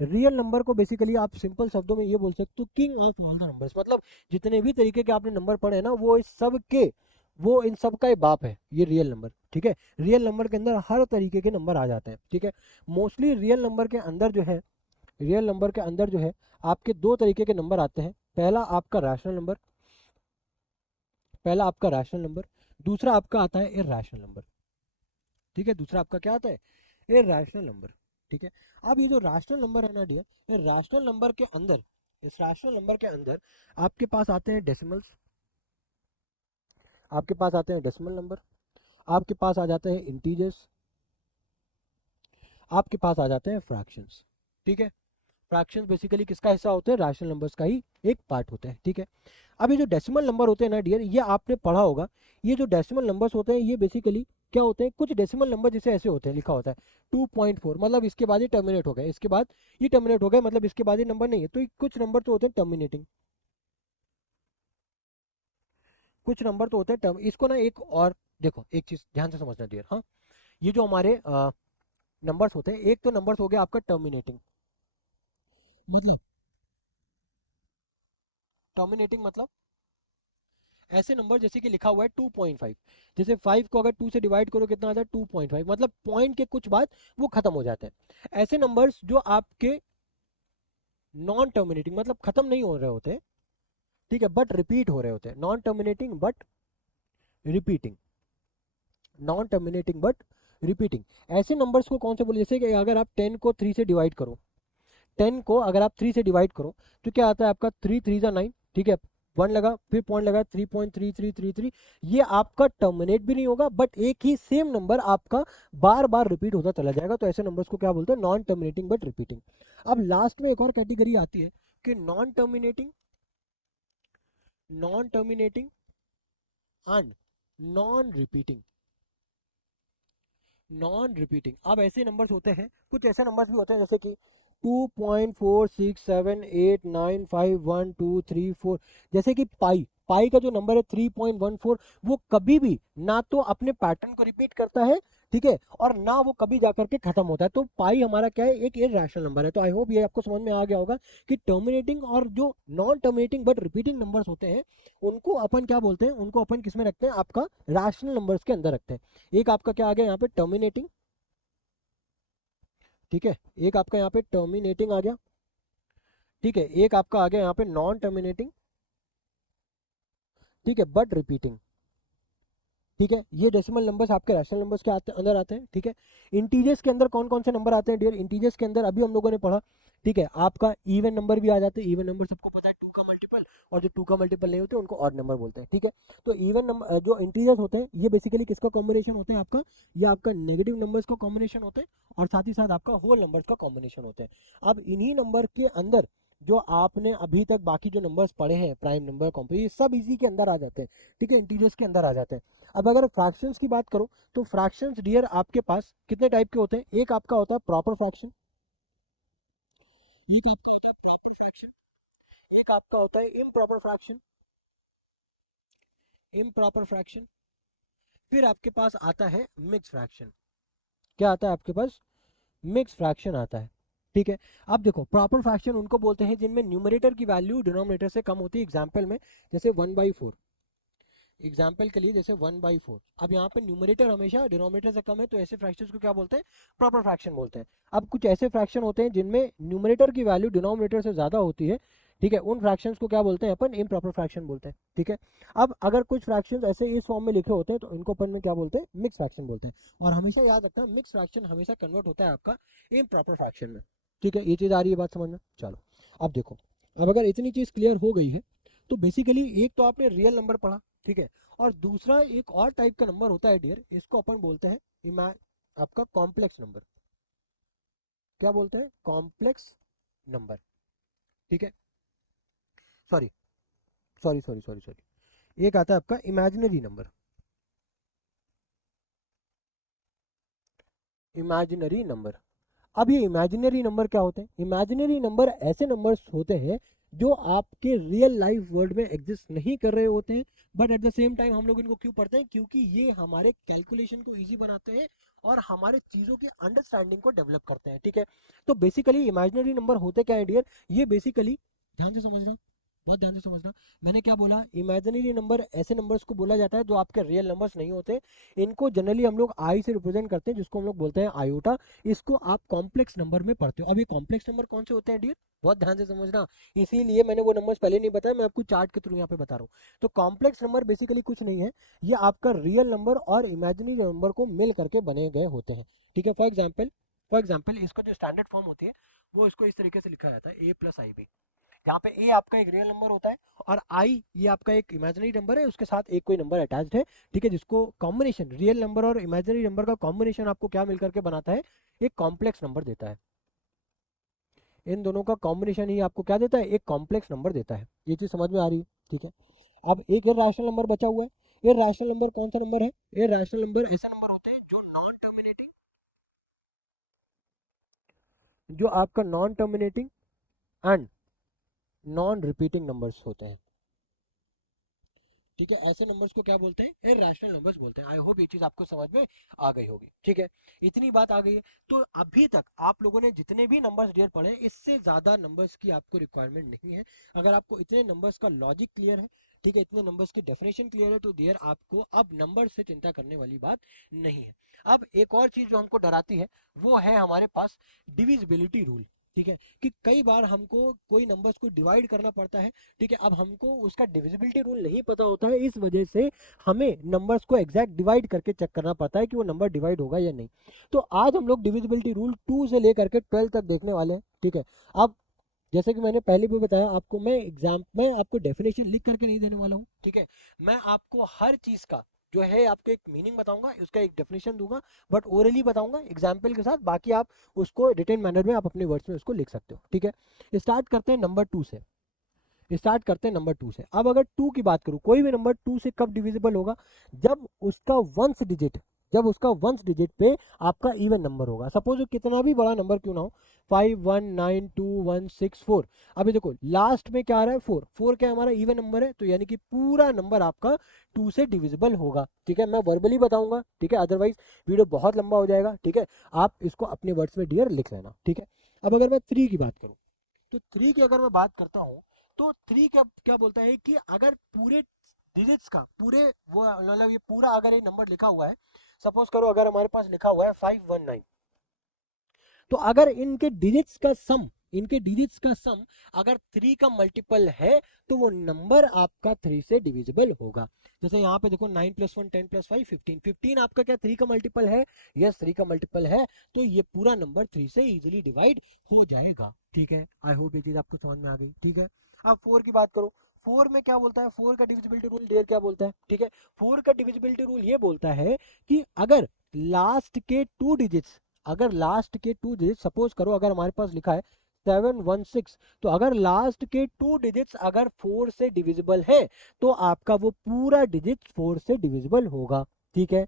रियल नंबर को बेसिकली आप सिंपल शब्दों में ये बोल सकते हो, king of all the numbers. मतलब जितने भी तरीके के आपने नंबर पढ़े हैं ना, वो इस सब के, वो इन सब का ही बाप है ये रियल नंबर, ठीक है। रियल नंबर के अंदर हर तरीके के नंबर आ जाते हैं, ठीक है। मोस्टली रियल नंबर के अंदर जो है, रियल नंबर के अंदर जो है आपके दो तरीके के नंबर आते हैं। पहला आपका रैशनल नंबर, पहला आपका रैशनल नंबर, दूसरा आपका आता है इरैशनल नंबर, ठीक है। दूसरा आपका क्या आता है, इरैशनल नंबर, ठीक है। अब ये जो रैशनल नंबर है ना डियर, ये रैशनल नंबर के अंदर, इस रैशनल नंबर के अंदर आपके पास आते हैं डेसिमल्स, आपके पास आते हैं डेसिमल नंबर, आपके पास आ जाते हैं इंटीजर्स, आपके पास आ जाते हैं फ्रैक्शंस, ठीक है। फ्रैक्शंस बेसिकली किसका हिस्सा होते हैं, रैशनल नंबर्स का ही एक पार्ट होता है, ठीक है। अब ये जो डेसिमल नंबर होते हैं ना डियर, ये आपने पढ़ा होगा, ये जो डेसिमल नंबर्स होते हैं ये बेसिकली क्या होते हैं, कुछ डेसिमल नंबर जैसे ऐसे होते हैं, लिखा होता है 2.4, मतलब इसके बाद ये टर्मिनेट हो गए, इसके बाद ये टर्मिनेट हो गए, मतलब इसके बाद ये नंबर नहीं है। तो कुछ नंबर तो होते हैं टर्मिनेटिंग, कुछ नंबर तो होते हैं टर्म, इसको ना एक और देखो, एक चीज ध्यान से समझना डियर, हाँ। ये जो हमारे नंबर्स होते हैं, एक तो नंबर्स हो गया आपका टर्मिनेटिंग, मतलब टर्मिनेटिंग मतलब ऐसे नंबर जैसे कि लिखा हुआ है 2.5, जैसे 5 को अगर 2 से डिवाइड करो कितना आता है 2.5, मतलब पॉइंट के कुछ बाद वो खत्म हो जाते हैं। ऐसे नंबर्स जो आपके नॉन टर्मिनेटिंग, मतलब खत्म नहीं हो रहे होते, ठीक है, बट रिपीट हो रहे होते हैं, non terminating but repeating, non terminating but repeating. ऐसे नंबर्स को कौन से बोले, जैसे कि अगर आप 10 को 3 से डिवाइड करो, 10 को अगर आप 3 से डिवाइड करो तो क्या आता है आपका 3 3 जा 9, ठीक है, 1 लगा, फिर पॉइंट लगा 3.3333, ये आपका टर्मिनेट भी नहीं होगा, बट एक ही सेम नंबर आपका बार बार रिपीट होता चला जाएगा। तो ऐसे नंबर्स को क्या बोलते हैं, नॉन टर्मिनेटिंग बट रिपीटिंग। अब लास्ट में एक और कैटेगरी आती है कि non terminating, non terminating and non repeating, non repeating. अब ऐसे नंबर्स होते हैं, कुछ ऐसे नंबर्स भी होते हैं जैसे कि 2.4678951234, जैसे कि पाई, पाई का जो नंबर है 3.14, वो कभी भी ना तो अपने पैटर्न को रिपीट करता है, ठीक है, और ना वो कभी जाकर के खत्म होता है। तो पाई हमारा क्या है, एक इरैशनल नंबर है। तो आई होप ये आपको समझ में आ गया होगा कि टर्मिनेटिंग और जो non terminating but repeating numbers होते हैं, उनको अपन क्या बोलते हैं, उनको अपन किस में रखते हैं, आपका रैशनल नंबर्स के अंदर रखते हैं। एक आपका क्या आ गया यहाँ पे, टर्मिनेटिंग, ठीक है, एक आपका यहाँ पे टर्मिनेटिंग आ गया, ठीक है, एक आपका आ गया यहाँ पे नॉन टर्मिनेटिंग, ठीक है, बट रिपीटिंग, ठीक है। ये डेसिमल नंबर्स आपके रैशनल नंबर्स के अंदर आते हैं, ठीक है। इंटीजर्स के अंदर कौन कौन से नंबर आते हैं डियर, इंटीजर्स के अंदर अभी हम लोगों ने पढ़ा, ठीक है, आपका इवन नंबर भी आ जाते हैं। इवन नंबर सबको पता है 2 का मल्टीपल, और जो 2 का मल्टीपल नहीं होते उनको ऑड नंबर बोलते हैं, ठीक है। तो इवन नंबर जो इंटीजर्स होते हैं ये बेसिकली किसका कॉम्बिनेशन होते हैं, आपका ये आपका नेगेटिव नंबर्स का कॉम्बिनेशन होते हैं, और साथ ही साथ आपका होल नंबर्स का कॉम्बिनेशन होते हैं। अब इन्हीं नंबर के अंदर जो आपने अभी तक बाकी जो नंबर्स पढ़े हैं, प्राइम नंबर, कॉम्प्लेक्स, ये सब इसी के अंदर आ जाते हैं, ठीक है, इंटीजर्स के अंदर आ जाते हैं। अब अगर फ्रैक्शंस की बात करो तो फ्रैक्शंस डियर आपके पास कितने टाइप के होते हैं, एक आपका होता है प्रॉपर फ्रैक्शन, एक आपका होता है प्रॉपर फ्रैक्शन, एक आपका होता है इम्प्रॉपर फ्रैक्शन, इम्प्रॉपर फ्रैक्शन, फिर आपके पास आता है मिक्स फ्रैक्शन। क्या आता है आपके पास, मिक्स फ्रैक्शन आता है, ठीक है। अब देखो प्रॉपर फ्रैक्शन उनको बोलते हैं जिनमें न्यूमरेटर की वैल्यू डिनोमिनेटर से कम होती है। एग्जाम्पल में जैसे 1/4, एग्जाम्पल के लिए जैसे 1/4, अब यहाँ पे न्यूमरेटर हमेशा डिनोमिनेटर से कम है, तो ऐसे फ्रैक्शंस को क्या बोलते हैं, प्रॉपर फ्रैक्शन बोलते हैं। अब कुछ ऐसे फ्रैक्शन होते हैं जिनमें न्यूमरेटर की वैल्यू डिनोमिनेटर से ज़्यादा होती है, ठीक है, उन फ्रैक्शंस को क्या बोलते हैं अपन, इम्प्रॉपर फ्रैक्शन बोलते हैं। ठीक है, अब अगर कुछ फ्रैक्शंस ऐसे इस फॉर्म में लिखे होते हैं तो इनको अपन में क्या बोलते हैं, मिक्स फ्रैक्शन बोलते हैं। और हमेशा याद रखना, मिक्स फ्रैक्शन हमेशा कन्वर्ट होता है आपका इम्प्रॉपर फ्रैक्शन में। ठीक है, ये चीज़ आ रही है बात समझ में। चलो अब देखो, अब अगर इतनी चीज़ क्लियर हो गई है तो बेसिकली एक तो आपने रियल नंबर पढ़ा, ठीक है, और दूसरा एक और टाइप का नंबर होता है डियर, इसको अपन बोलते हैं आपका कॉम्प्लेक्स नंबर। क्या बोलते हैं, कॉम्प्लेक्स नंबर। ठीक है, sorry sorry sorry sorry sorry, एक आता है आपका इमेजिनरी नंबर। इमेजिनरी नंबर, अब ये इमेजिनरी नंबर क्या होते हैं, इमेजिनरी नंबर ऐसे नंबर्स होते हैं जो आपके रियल लाइफ वर्ल्ड में एग्जिस्ट नहीं कर रहे होते हैं, but at the same time हम लोग इनको क्यों पढ़ते हैं, क्योंकि ये हमारे कैलकुलेशन को इजी बनाते हैं और हमारे चीज़ों की अंडरस्टैंडिंग को डेवलप करते हैं। ठीक है, तो बेसिकली इमेजिनरी नंबर होते क्या है डियर, ये बेसिकली ध्यान से समझना, बहुत ध्यान से समझना, मैंने क्या बोला, इमेजिनरी नंबर ऐसे नंबर्स को बोला जाता है जो आपके रियल नंबर्स नहीं होते। इनको जनरली हम लोग आई से रिप्रेजेंट करते हैं, जिसको हम लोग बोलते हैं आयोटा। इसको आप कॉम्प्लेक्स नंबर में पढ़ते हो। अब ये कॉम्प्लेक्स नंबर कौन से होते हैं डियर, बहुत ध्यान से समझना, इसीलिए मैंने वो नंबर्स पहले नहीं बताया, मैं आपको चार्ट के थ्रू यहाँ पे बता रहा हूँ। तो कॉम्प्लेक्स नंबर बेसिकली कुछ नहीं है, ये आपका रियल नंबर और इमेजिनरी नंबर को मिल करके बने गए होते हैं। ठीक है, फॉर एग्जाम्पल इसका जो स्टैंडर्ड फॉर्म होती है वो इसको इस तरीके से लिखा जाता है, ए प्लस आई बी, जहाँ पे ए आपका एक रियल नंबर होता है और आई ये आपका एक इमेजिनरी नंबर है, उसके साथ एक कोई नंबर अटैच्ड है। ठीक है, जिसको कॉम्बिनेशन रियल नंबर और इमेजिनरी नंबर का कॉम्बिनेशन आपको क्या मिलकर के बनाता है, एक कॉम्प्लेक्स नंबर देता है। इन दोनों का कॉम्बिनेशन ही आपको क्या देता है, एक कॉम्प्लेक्स नंबर देता है। ये चीज समझ में आ रही है। ठीक है, अब एक इर्रेशनल नंबर बचा हुआ है। इर्रेशनल नंबर कौन सा नंबर है, इर्रेशनल नंबर ऐसा नंबर होते हैं जो नॉन टर्मिनेटिंग, जो आपका non terminating and non repeating numbers होते हैं। ठीक है, ऐसे नंबर्स को क्या बोलते हैं, इरैशनल नंबर्स बोलते हैं। आई होप ये चीज आपको समझ में आ गई होगी। ठीक है, इतनी बात आ गई है तो अभी तक आप लोगों ने जितने भी नंबर्स डियर पढ़े, इससे ज्यादा नंबर्स की आपको रिक्वायरमेंट नहीं है। अगर आपको इतने नंबर्स का लॉजिक क्लियर है, ठीक है, इतने नंबर्स की डेफिनेशन क्लियर है, तो डियर आपको अब नंबर से चिंता करने वाली बात नहीं है। अब एक और चीज जो हमको डराती है वो है हमारे पास डिविजिबिलिटी रूल। ठीक है, कि कई बार हमको कोई नंबर्स को डिवाइड करना पड़ता है। ठीक है, अब हमको उसका डिविजिबिलिटी रूल नहीं पता होता है, इस वजह से हमें नंबर्स को एग्जैक्ट डिवाइड करके चेक करना पड़ता है कि वो नंबर डिवाइड होगा या नहीं। तो आज हम लोग डिविजिबिलिटी रूल 2 से लेकर के 12 तक देखने वाले हैं। ठीक है, अब जैसे कि मैंने पहले भी बताया आपको, मैं आपको डेफिनेशन लिख करके नहीं देने वाला हूँ। ठीक है, मैं आपको हर चीज का जो है आपको एक मीनिंग बताऊंगा, उसका एक डेफिनेशन दूंगा, बट ओरली बताऊंगा एग्जाम्पल के साथ, बाकी आप उसको रिटन मैनर में आप अपने वर्ड्स में उसको लिख सकते हो। ठीक है, स्टार्ट करते हैं नंबर 2 से। नंबर 2 से। अब अगर 2 की बात करूं, कोई भी नंबर 2 से कब डिविजिबल होगा, जब उसका वंस डिजिट, पे आपका इवन नंबर होगा। सपोज कितना भी बड़ा नंबर क्यों ना हो, 519216 अभी देखो लास्ट में क्या आ रहा है, 4 क्या हमारा इवन नंबर है, तो यानी कि पूरा नंबर आपका 2 से डिविजिबल होगा। ठीक है, मैं वर्बली बताऊंगा, ठीक है, अदरवाइज वीडियो बहुत लंबा हो जाएगा। ठीक है, आप इसको अपने वर्ड्स में डियर लिख लेना। ठीक है, अब अगर मैं 3 की बात करूं, तो 3 की अगर मैं बात करता हूं, तो 3 क्या क्या बोलता है कि अगर पूरे डिजिट्स का पूरे वो मतलब ये पूरा अगर ये नंबर लिखा हुआ है, सपोज करो अगर हमारे पास लिखा हुआ है 519, तो अगर इनके डिजिट्स का सम अगर 3 का मल्टीपल है तो वो नंबर आपका 3 से डिविजिबल होगा। जैसे यहाँ पे देखो 9 + 1 10 + 5 15, 15 आपका क्या 3 का मल्टीपल है, यस 3 का मल्टीपल है, तो ये पूरा नंबर 3 से इजीली डिवाइड हो जाएगा। ठीक है, आई होप ये चीज आपको समझ में आ गई। ठीक है, अब 4 की बात करो, 4 में क्या बोलता है, 4 का डिविजिबिलिटी रूल डियर क्या बोलता है। ठीक है, 4 का डिविजिबिलिटी रूल ये बोलता है कि अगर लास्ट के 2 डिजिट्स, सपोज करो अगर हमारे पास लिखा है 716, तो अगर लास्ट के 2 डिजिट्स अगर 4 से डिविजिबल है तो आपका वो पूरा डिजिट 4 से डिविजिबल होगा। ठीक है,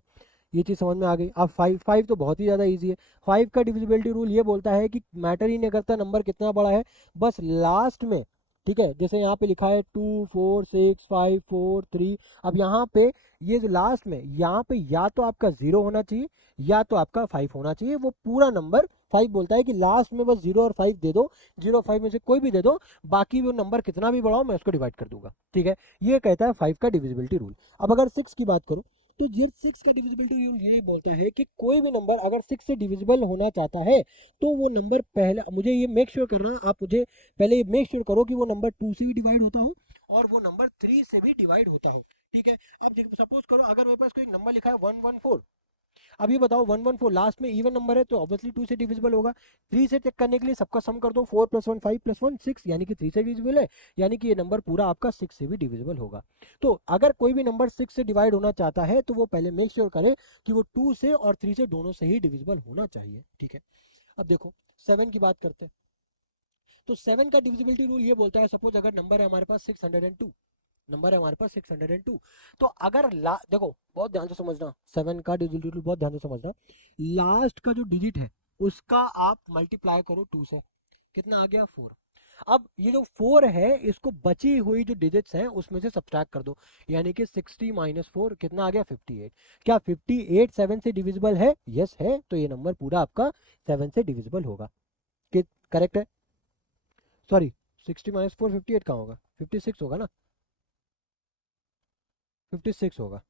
ये चीज समझ में आ गई। अब 5 तो बहुत ही ज्यादा इजी है। 5 का डिविजिबिलिटी रूल ये बोलता है कि मैटर ही नहीं करता नंबर कितना बड़ा है, बस लास्ट में, ठीक है, जैसे यहाँ पे लिखा है 2 4 6 5 4 3, अब यहाँ पे ये जो लास्ट में यहाँ पे या तो आपका 0 होना चाहिए या तो आपका 5 होना चाहिए, वो पूरा नंबर 5 बोलता है कि लास्ट में बस 0 और 5 दे दो, 0 और 5 में से कोई भी दे दो, बाकी वो नंबर कितना भी बड़ा हो मैं उसको डिवाइड कर दूंगा। ठीक है, ये कहता है 5 का डिविजिबिलिटी रूल। अब अगर 6 की बात करूं, तो ये 6 का डिविजिबिलिटी रूल ये बोलता है कि कोई भी नंबर अगर 6 से डिविजिबल होना चाहता है तो वो नंबर पहले, मुझे ये मेक श्योर करना, आप मुझे पहले ये मेक श्योर करो कि वो नंबर 2 से भी डिवाइड होता हो और वो नंबर 3 से भी डिवाइड होता हो, ठीक है। अब सपोज करो अगर मेरे पास कोई नंबर लिखा है 114, अब ये बताओ 114 लास्ट में इवन नंबर है तो ऑब्वियसली 2 से डिविजिबल होगा। 3 से चेक करने के लिए सबका सम कर दो, 4 + 1 5 + 1 6, यानी कि 3 से डिविजिबल है, यानी कि ये नंबर पूरा आपका 6 से भी डिविजिबल होगा। तो अगर कोई भी नंबर 6 से डिवाइड होना चाहता है तो वो पहले मेक श्योर करे कि वो 2 से और 3 से दोनों से ही डिविजिबल होना चाहिए, ठीक है। अब देखो 7 की बात करते हैं। तो 7 का डिविजिबिलिटी रूल ये बोलता है, सपोज अगर नंबर है हमारे पास 602, नंबर है हमारे पास 602, तो अगर देखो बहुत ध्यान से समझना, 7 का डिजिट बहुत ध्यान से समझना, लास्ट का जो डिजिट है उसका आप मल्टीप्लाई करो 2 से, कितना आ गया 4। अब ये जो 4 है इसको बची हुई जो डिजिट्स हैं उसमें से सब्ट्रैक्ट कर दो, यानी कि 60 - 4 कितना आ गया 58। क्या 58 7 से डिविजिबल है? यस है, तो ये नंबर पूरा आपका 7 से डिविजिबल होगा, करेक्ट है। सॉरी 60 - 4 58 कहाँ होगा, 56 होगा ना, 56 होगा,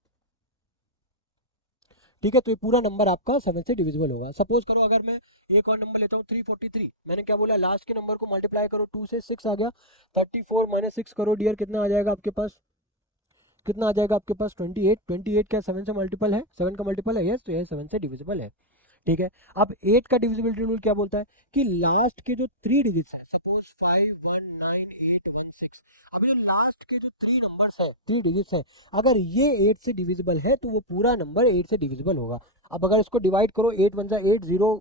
ठीक है। तो ये पूरा नंबर आपका 7 से डिविजिबल होगा। सपोज करो अगर मैं एक और नंबर लेता हूँ 343, मैंने क्या बोला, लास्ट के नंबर को मल्टीप्लाई करो 2 से, 6 आ गया। 34 - 6 करो डियर, कितना आ जाएगा आपके पास, कितना आ जाएगा आपके पास 28। 28 क्या 7 से मल्टीपल है, 7 का मल्टीपल है, यस, तो ये 7 से डिविजिबल है, ठीक है। अब 8 का डिविजिबिलिटी रूल क्या बोलता है कि लास्ट के जो 3 डिजिट्स हैं, सपोज 5 1 9 8 1 6, अब ये लास्ट के जो 3 नंबर्स हैं, 3 डिजिट्स हैं, अगर ये 8 से डिविजिबल है तो वो पूरा नंबर 8 से डिविजिबल होगा। अब अगर इसको डिवाइड करो, 8 1 8, 0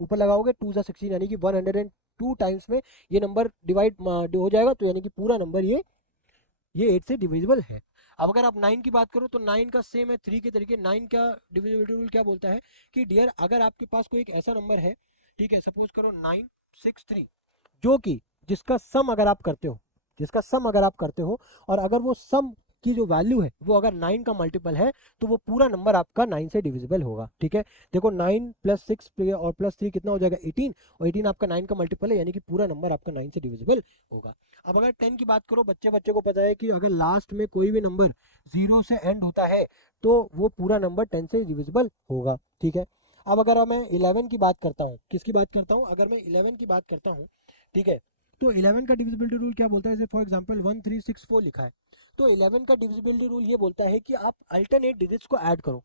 ऊपर लगाओगे, 2 16, यानी कि 102 टाइम्स में ये नंबर डिवाइड हो जाएगा, तो यानी कि पूरा नंबर ये 8 से डिविजिबल है। अब अगर आप 9 की बात करो तो 9 का सेम है 3 के तरीके। 9 का डिविजिबिलिटी रूल क्या बोलता है कि डियर अगर आपके पास कोई एक ऐसा नंबर है, ठीक है, सपोज करो 963, जो कि जिसका सम अगर आप करते हो, जिसका सम अगर आप करते हो और अगर वो सम की जो वैल्यू है वो अगर 9 का मल्टीपल है तो वो पूरा नंबर आपका 9 से डिविजिबल होगा, ठीक है। देखो 9 + 6 और +3 कितना हो जाएगा 18, और 18 आपका 9 का मल्टीपल है, यानी कि पूरा नंबर आपका 9 से डिविजिबल होगा। अब अगर 10 की बात करो, बच्चे बच्चे को पता है कि अगर लास्ट में कोई भी नंबर 0 से एंड होता है तो वो पूरा नंबर 10 से डिविजिबल होगा, ठीक है। अब अगर मैं 11 की बात करता हूँ, किसकी बात करता हूँ, अगर मैं 11 की बात करता हूँ, ठीक है, तो 11 का डिविजिबिलिटी रूल क्या बोलता है, जैसे फॉर एग्जांपल 1364 लिखा है, तो 11 का डिविजिबिलिटी रूल ये बोलता है कि आप अल्टरनेट डिजिट्स को ऐड करो,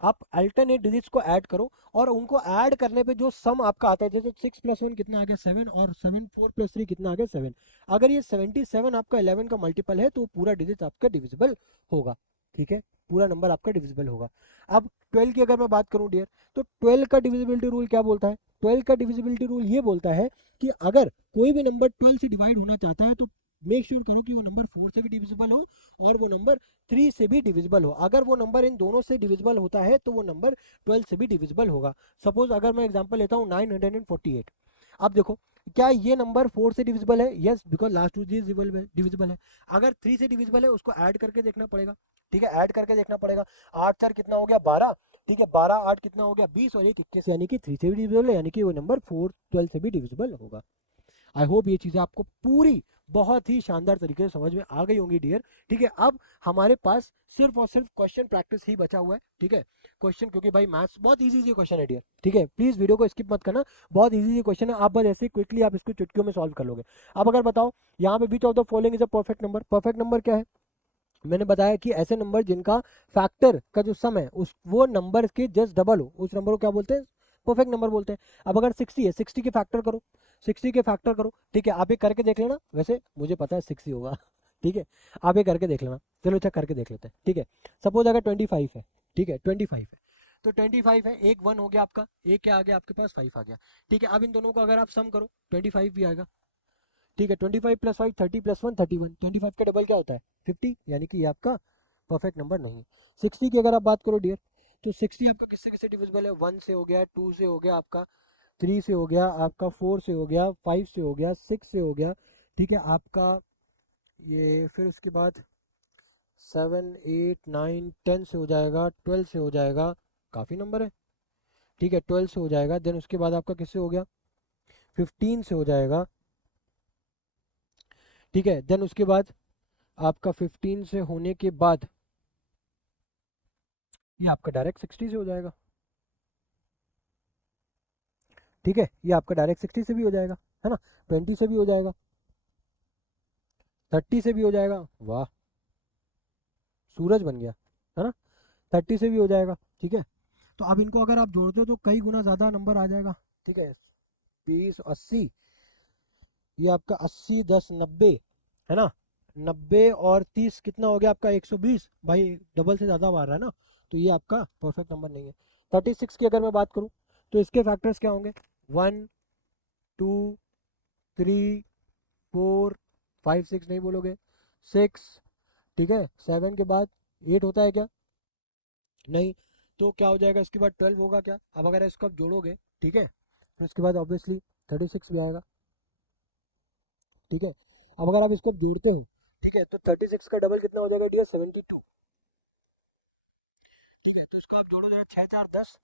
आप अल्टरनेट डिजिट्स को ऐड करो और उनको ऐड करने पे जो सम आपका आता है, जैसे 6 + 1 कितना आ गया 7, और 7 4 + 3 कितना आ गया 7, अगर ये 77 आपका 11 का मल्टीपल है तो पूरा डिजिट आपका डिविजिबल होगा, ठीक है, पूरा नंबर आपका डिविजिबल होगा। अब 12 की अगर मैं बात करूं डियर, तो 12 का डिविजिबिलिटी रूल क्या बोलता है, 12 का डिविजिबिलिटी रूल ये बोलता है कि अगर कोई भी नंबर 12 से डिवाइड होना चाहता है तो मेक श्योर करो कि वो नंबर 4 से भी डिविजिबल हो और वो नंबर 3 से भी डिविजिबल हो। अगर वो नंबर इन दोनों से डिविजिबल होता है तो वो नंबर 12 से भी डिविजिबल होगा। सपोज अगर मैं एग्जांपल लेता हूँ 948, अब देखो क्या ये नंबर 4 से डिविजिबल है, yes, because last two divisible है। अगर 3 से डिविजिबल है उसको ऐड करके देखना पड़ेगा, ठीक है, ऐड करके देखना पड़ेगा। 8 4 कितना हो गया 12, ठीक है, 12 8 कितना हो गया 20, और 1 21, यानी कि 3 से भी डिविजिबल है, यानी कि वो नंबर 4 12 से भी डिविजिबल होगा। आई होप ये चीज़ें आपको पूरी बहुत ही शानदार तरीके से समझ में आ गई होंगी डियर, ठीक है। अब हमारे पास सिर्फ और सिर्फ क्वेश्चन प्रैक्टिस ही बचा हुआ है, ठीक है, क्वेश्चन, क्योंकि भाई मैथ्स बहुत इजी क्वेश्चन है डियर, ठीक है, प्लीज वीडियो को स्किप मत करना, बहुत इजी क्वेश्चन है, आप बस ऐसे क्विकली आप इसको चुटकियों में सॉल्व कर लोगे। अब अगर बताओ यहाँ पे विच of the following is a perfect number, perfect number क्या है, मैंने बताया कि ऐसे नंबर जिनका फैक्टर का जो सम है उस वो नंबर के जस्ट डबल हो, उस नंबर को क्या बोलते हैं, परफेक्ट नंबर बोलते हैं। अब अगर 60 है, 60 के फैक्टर करो, 60 के फैक्टर करो, ठीक है, आप ये करके देख लेना, वैसे मुझे पता है 60 होगा ठीक है, आप ये करके देख लेना, चलो अच्छा करके देख लेते हैं, ठीक है। सपोज अगर 25 है, ठीक है, 25 है, तो 25 है, एक 1 हो गया आपका, एक क्या आ गया आपके पास 5 आ गया, ठीक है। अब इन दोनों को अगर आप सम करो 25 भी आएगा, ठीक है, 25 + 5 30 + 1 31, 25 का डबल क्या होता है 50, यानी कि ये आपका परफेक्ट नंबर नहीं है। 60 की अगर आप बात करो डियर, तो 60 आपका किससे किससे डिविजिबल है, 1 से हो गया, 2 से हो गया आपका, 3 से हो गया आपका, 4 से हो गया, 5 से हो गया, 6 से हो गया, ठीक है आपका ये, फिर उसके बाद 7 8 9 10 से हो जाएगा, 12 से हो जाएगा, काफ़ी नंबर है, ठीक है, 12 से हो जाएगा, देन उसके बाद आपका किससे हो गया 15 से हो जाएगा, ठीक है, देन उसके बाद आपका 15 से होने के बाद ये आपका डायरेक्ट 60 से हो जाएगा, ठीक है, ये आपका डायरेक्ट 60 से भी हो जाएगा, है ना, 20 से भी हो जाएगा, 30 से भी हो जाएगा, वाह सूरज बन गया, है ना, 30 से भी हो जाएगा, ठीक है। तो अब इनको अगर आप जोड़ते हो तो कई गुना ज़्यादा नंबर आ जाएगा, ठीक है, 20 80, ये आपका 80 10 90, है ना, 90 और 30 कितना हो गया आपका 120, भाई डबल से ज़्यादा मार रहा है ना, तो ये आपका परफेक्ट नंबर नहीं है। 36 की अगर मैं बात करूँ तो इसके फैक्टर्स क्या होंगे, 1 2 3 4 5 6 नहीं बोलोगे, 6, ठीक है, 7 के बाद 8 होता है क्या, नहीं, तो क्या हो जाएगा इसके बाद 12 होगा क्या, अब अगर इसको आप जोड़ोगे, ठीक है, तो इसके बाद ऑब्वियसली 36 भी आएगा, ठीक है। अब अगर आप इसको जोड़ते हो, ठीक है, तो 36 का डबल कितना हो जाएगा डियर, 72, ठीक है, तो इसको आप जोड़ो जरा, 6 4 10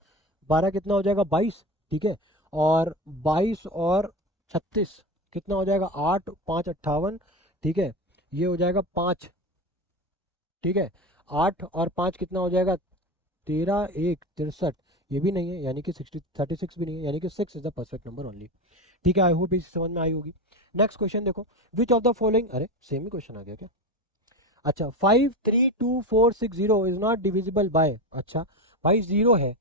12 कितना हो जाएगा 22, ठीक है, और 22 और 36 कितना हो जाएगा 8 5 58, ठीक है, ये हो जाएगा 5, ठीक है, 8 और 5 कितना हो जाएगा 13 1 63, ये भी नहीं है, यानी कि 36 भी नहीं है, यानी कि 6 is the perfect number only, ठीक है। आई होप इस समझ में आई होगी। नेक्स्ट क्वेश्चन देखो, विच ऑफ द फॉलोइंग, अरे सेम ही क्वेश्चन आ गया क्या, अच्छा 5 3 2 4 6 0 इज नॉट डिविजिबल बाय, अच्छा भाई जीरो है,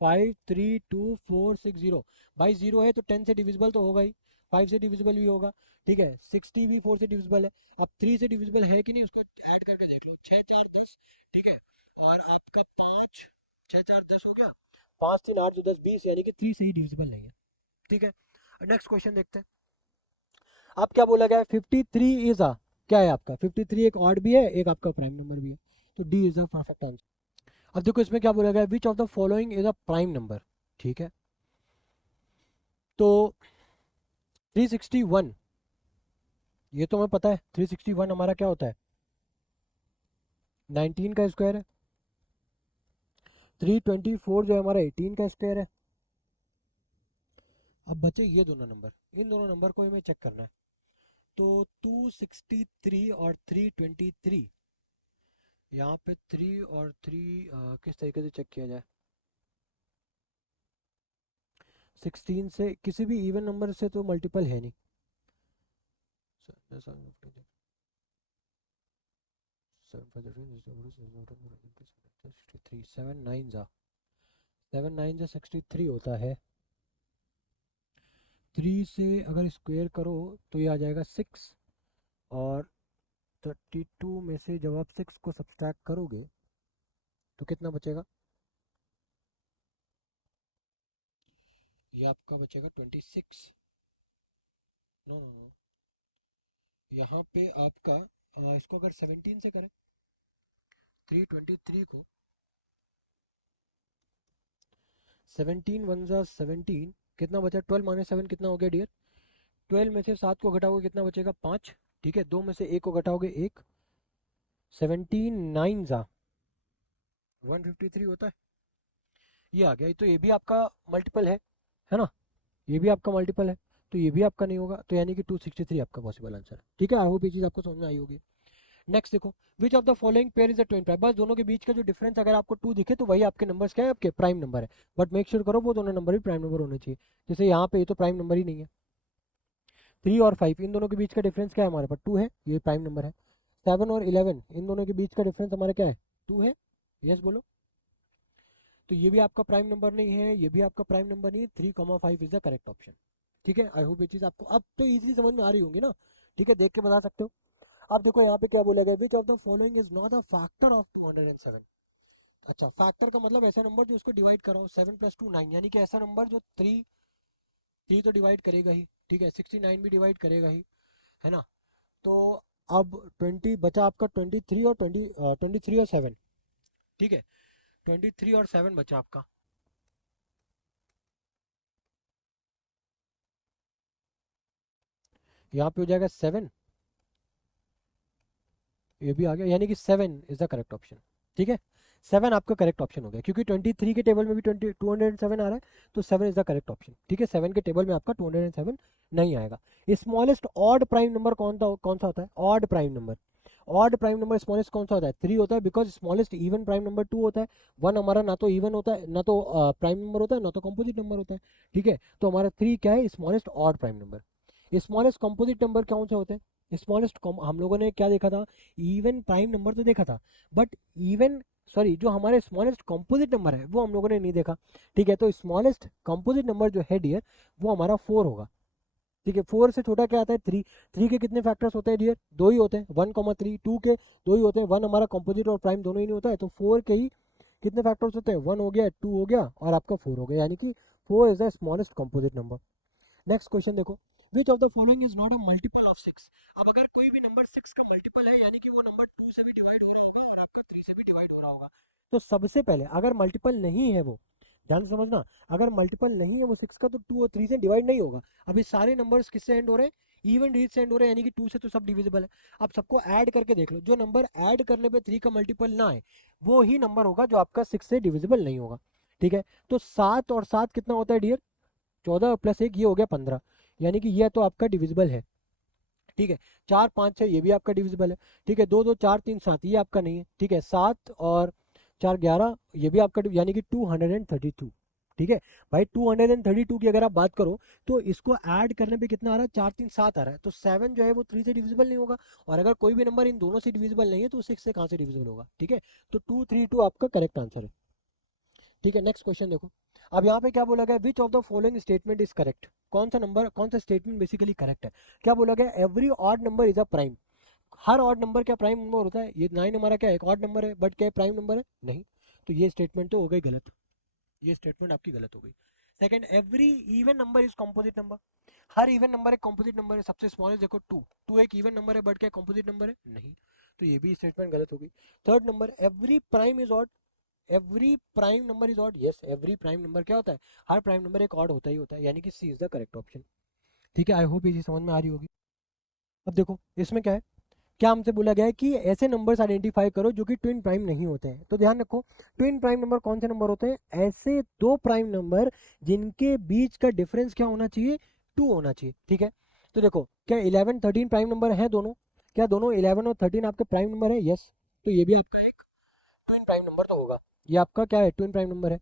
5 3 2 4 6 0, भाई जीरो है तो 10 से डिविजिबल तो होगा ही, 5 से डिविजिबल भी होगा, ठीक है, 60 भी 4 से डिविजिबल है, अब 3 से डिविजिबल है कि नहीं उसको ऐड करके देख लो, 6 4 10, ठीक है, और आपका 5 6 4 10 हो गया, 5 3 8 2 10 20, यानी कि 3 से ही डिविजिबल नहीं है, ठीक है। नेक्स्ट क्वेश्चन देखते हैं, अब क्या बोला गया है, 53 इज अ, क्या है आपका 53 एक ऑड भी है एक आपका प्राइम नंबर भी है, तो D is the perfect answer. अब देखो इसमें क्या बोला गया है, विच of the following is a prime number, ठीक है, तो 361, ये तो हमें पता है 361 हमारा क्या होता है, 19 का स्क्वायर है, 324 जो है हमारा 18 का स्क्वायर है। अब बचे ये दोनों नंबर, इन दोनों नंबर को हमें चेक करना है, तो 263 और 323, यहाँ पे 3 और 3 किस तरीके से चेक किया जाए, 16 से किसी भी इवन नंबर से तो मल्टीपल है नहीं, 7 9 होता है, 3 से अगर स्क्वेयर करो तो ये आ जाएगा 6, और 32 में से जब आप 6 को सब्सट्रैक्ट करोगे तो कितना बचेगा, ये आपका बचेगा 26, नो नो नो, यहाँ पे आपका इसको अगर 17 से करें, 323 को 17 1 17, कितना बचा, 12 - 7 कितना हो गया डियर, 12 में से 7 को घटाओगे कितना बचेगा 5, ठीक है, 2 में से 1 को घटाओगे 1, 17 9 153 होता है, ये आ गया, तो ये भी आपका मल्टीपल है ना, ये भी आपका मल्टीपल है, तो ये भी आपका नहीं होगा, तो यानी कि 263 आपका पॉसिबल आंसर है, ठीक है। आई होप ये चीज़ आपको समझ में आई होगी। नेक्स्ट देखो, which of the following pair is the twin prime, बस दोनों के बीच का जो डिफरेंस अगर आपको 2 दिखे तो वही आपके नंबर्स क्या है, आपके प्राइम नंबर है, बट मेक श्योर करो वो दोनों नंबर भी प्राइम नंबर होने चाहिए, जैसे यहाँ पे ये तो प्राइम नंबर ही नहीं है, 3 और 5 इन दोनों के बीच का डिफरेंस क्या है, हमारे पास 2 है, ये प्राइम नंबर है, 7 और 11 इन दोनों के बीच का डिफरेंस हमारा क्या है, 2 है, यस बोलो, तो ये भी आपका प्राइम नंबर नहीं है, ये भी आपका प्राइम नंबर नहीं है, 3 5 इज द करेक्ट ऑप्शन, ठीक है। आई होप ये चीज़ आपको अब तो इजीली समझ में आ रही होंगी ना, ठीक है, देख के बता सकते हो। अब देखो यहाँ पे क्या बोला गया, विच of the following is not a factor of 207, अच्छा फैक्टर का मतलब ऐसा नंबर जो उसको डिवाइड करो, 7 + 2 9, यानी कि ऐसा नंबर जो 3 तो डिवाइड करेगा ही, ठीक है, 69 भी डिवाइड करेगा ही, है ना, तो अब 20 बचा आपका, 23 और 23 और 7, ठीक है, 23 और 7 बचा आपका, यहाँ पे हो जाएगा 7, ये भी आ गया, यानी कि 7 इज द करेक्ट ऑप्शन, ठीक है, 7 आपका करेक्ट ऑप्शन हो गया, क्योंकि 23 के टेबल में भी 207 आ रहा है, तो 7 इज द करेक्ट ऑप्शन, ठीक है, 7 के टेबल में आपका 207 नहीं आएगा। स्मॉलेस्ट ऑड प्राइम नंबर कौन सा होता है, odd prime number, odd prime number smallest कौन सा होता है? 3 होता है, because smallest even prime number 2 होता है। 1 हमारा ना तो इवन होता है, ना तो प्राइम नंबर होता है, ना तो कंपोजिट नंबर होता है, ठीक है। तो हमारा 3 क्या है? Smallest odd prime number. Smallest composite number कौन से होते हैं? स्मॉलेस्ट हम लोगों ने क्या देखा था? इवन प्राइम नंबर तो देखा था, बट इवन सॉरी जो हमारे स्मॉलेस्ट कंपोजिट नंबर है वो हम लोगों ने नहीं देखा, ठीक है। तो स्मॉलेस्ट कंपोजिट नंबर जो है डियर वो हमारा 4 होगा, ठीक है। 4 से छोटा क्या आता है? 3। 3 के कितने फैक्टर्स होते हैं डियर? 2 ही होते हैं, 1,3। 2 के 2 ही होते हैं, 1 हमारा कंपोजिट और प्राइम दोनों ही नहीं होता है, तो 4 के ही कितने फैक्टर्स होते हैं? 1 हो गया, 2 हो गया और आपका 4 हो गया, यानी कि 4 is the smallest composite number. Next question देखो, which of the following is not a multiple of 6? अब अगर कोई भी नंबर 6 का मल्टीपल है, यानी कि वो नंबर 2 से भी डिवाइड हो रहा होगा और आपका 3 से भी डिवाइड हो रहा होगा। तो सबसे पहले अगर मल्टीपल नहीं है वो, ध्यान से समझना, अगर मल्टीपल नहीं है वो 6 का, तो 2 और 3 से डिवाइड नहीं होगा। अभी सारे नंबर्स किससे एंड हो रहे हैं? इवन डिजिट से एंड हो रहे हैं, यानी कि 2 से तो सब डिविजिबल है। आप सबको ऐड करके देख लो, जो नंबर ऐड करने पे 3 का मल्टीपल ना है वो ही नंबर होगा जो आपका 6 से डिविजिबल नहीं होगा, ठीक है। तो 7 और 7 कितना होता है डियर? 14 प्लस 1 ये हो गया 15, यानी कि ये तो आपका डिविजिबल है, ठीक है। 4 5 6 ये भी आपका डिविजिबल है, ठीक है। 2 2 4 3 7 ये आपका नहीं है, ठीक है। 7 और 4 11 ये भी आपका, यानी कि 232, ठीक है भाई। 232 की अगर आप बात करो तो इसको ऐड करने पे कितना आ रहा है? 4 3 7 आ रहा है, तो 7 जो है वो 3 से डिविजिबल नहीं होगा, और अगर कोई भी नंबर इन दोनों से डिविजिबल नहीं है तो 6 से कहाँ से डिविजिबल होगा, ठीक है। तो 232 आपका करेक्ट आंसर है, ठीक है। नेक्स्ट क्वेश्चन देखो, अब यहाँ पे क्या बोला गया? विच of the following statement is correct? कौन सा नंबर, कौन सा स्टेटमेंट बेसिकली करेक्ट है? क्या बोला गया? Every odd number is a prime. Her odd number क्या प्राइम नंबर होता है? ये 9 हमारा क्या एक ऑड नंबर है, बट क्या प्राइम नंबर है? नहीं। तो ये स्टेटमेंट तो हो गई गलत, ये स्टेटमेंट आपकी गलत हो गई। Second, every even number is composite number. Her even number एक कंपोजिट नंबर है। सबसे स्मॉलेस्ट देखो 2, 2 एक इवन नंबर है, बट क्या कंपोजिट नंबर है? नहीं। तो ये भी स्टेटमेंट गलत हो गई। Third number, every prime is odd. Every prime number is odd. Yes, every prime number क्या होता है? हर प्राइम नंबर एक ऑड होता ही होता है, यानी कि सी इज द करेक्ट ऑप्शन, ठीक है। आई होप ये चीज समझ में आ रही होगी। अब देखो इसमें क्या है, क्या हमसे बोला गया है कि ऐसे नंबर्स आइडेंटिफाई करो जो कि ट्विन प्राइम नहीं होते हैं। तो ध्यान रखो, ट्विन प्राइम नंबर कौन से नंबर होते हैं? ऐसे दो प्राइम नंबर जिनके बीच का डिफरेंस क्या होना चाहिए? 2 होना चाहिए, ठीक है। तो देखो, क्या 11 13 प्राइम नंबर है दोनों? क्या दोनों 11 और 13 आपके प्राइम नंबर है? यस। तो ये भी आपका एक ट्विन प्राइम नंबर तो होगा, ये आपका क्या है? ट्विन प्राइम नंबर है,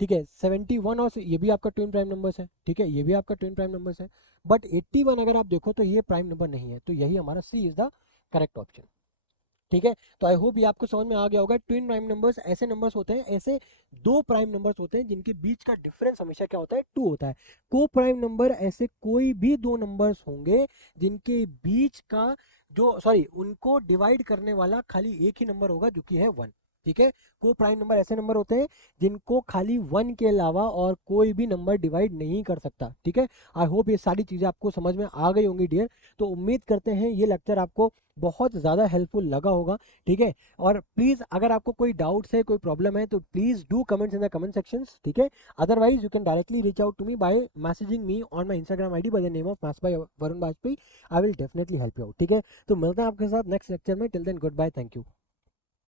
ठीक है। 71 और ये भी आपका ट्विन प्राइम नंबर्स है, ठीक है, ये भी आपका ट्विन प्राइम नंबर्स है। बट 81 अगर आप देखो तो ये प्राइम नंबर नहीं है, तो यही हमारा सी इज द करेक्ट ऑप्शन, ठीक है। तो आई होप ये आपको समझ में आ गया होगा। ट्विन प्राइम नंबर्स ऐसे नंबर्स होते हैं, ऐसे दो प्राइम नंबर्स होते हैं जिनके बीच का डिफरेंस हमेशा क्या होता है? 2 होता है। को प्राइम नंबर ऐसे कोई भी दो नंबर्स होंगे जिनके बीच का जो सॉरी उनको डिवाइड करने वाला खाली एक ही नंबर होगा जो कि है 1, ठीक है। को प्राइम नंबर ऐसे नंबर होते हैं जिनको खाली 1 के अलावा और कोई भी नंबर डिवाइड नहीं कर सकता, ठीक है। आई होप ये सारी चीज़ें आपको समझ में आ गई होंगी डियर। तो उम्मीद करते हैं ये लेक्चर आपको बहुत ज़्यादा हेल्पफुल लगा होगा, ठीक है। और प्लीज़ अगर आपको कोई डाउट्स है, कोई प्रॉब्लम है, तो please do comments in the comment sections, ठीक है। Otherwise you can directly reach out to me by messaging me on my Instagram ID by the name of maths by Varun Vajpayee. I will definitely help you out, ठीक है। तो मिलते हैं आपके साथ next lecture में। Till then goodbye, thank you.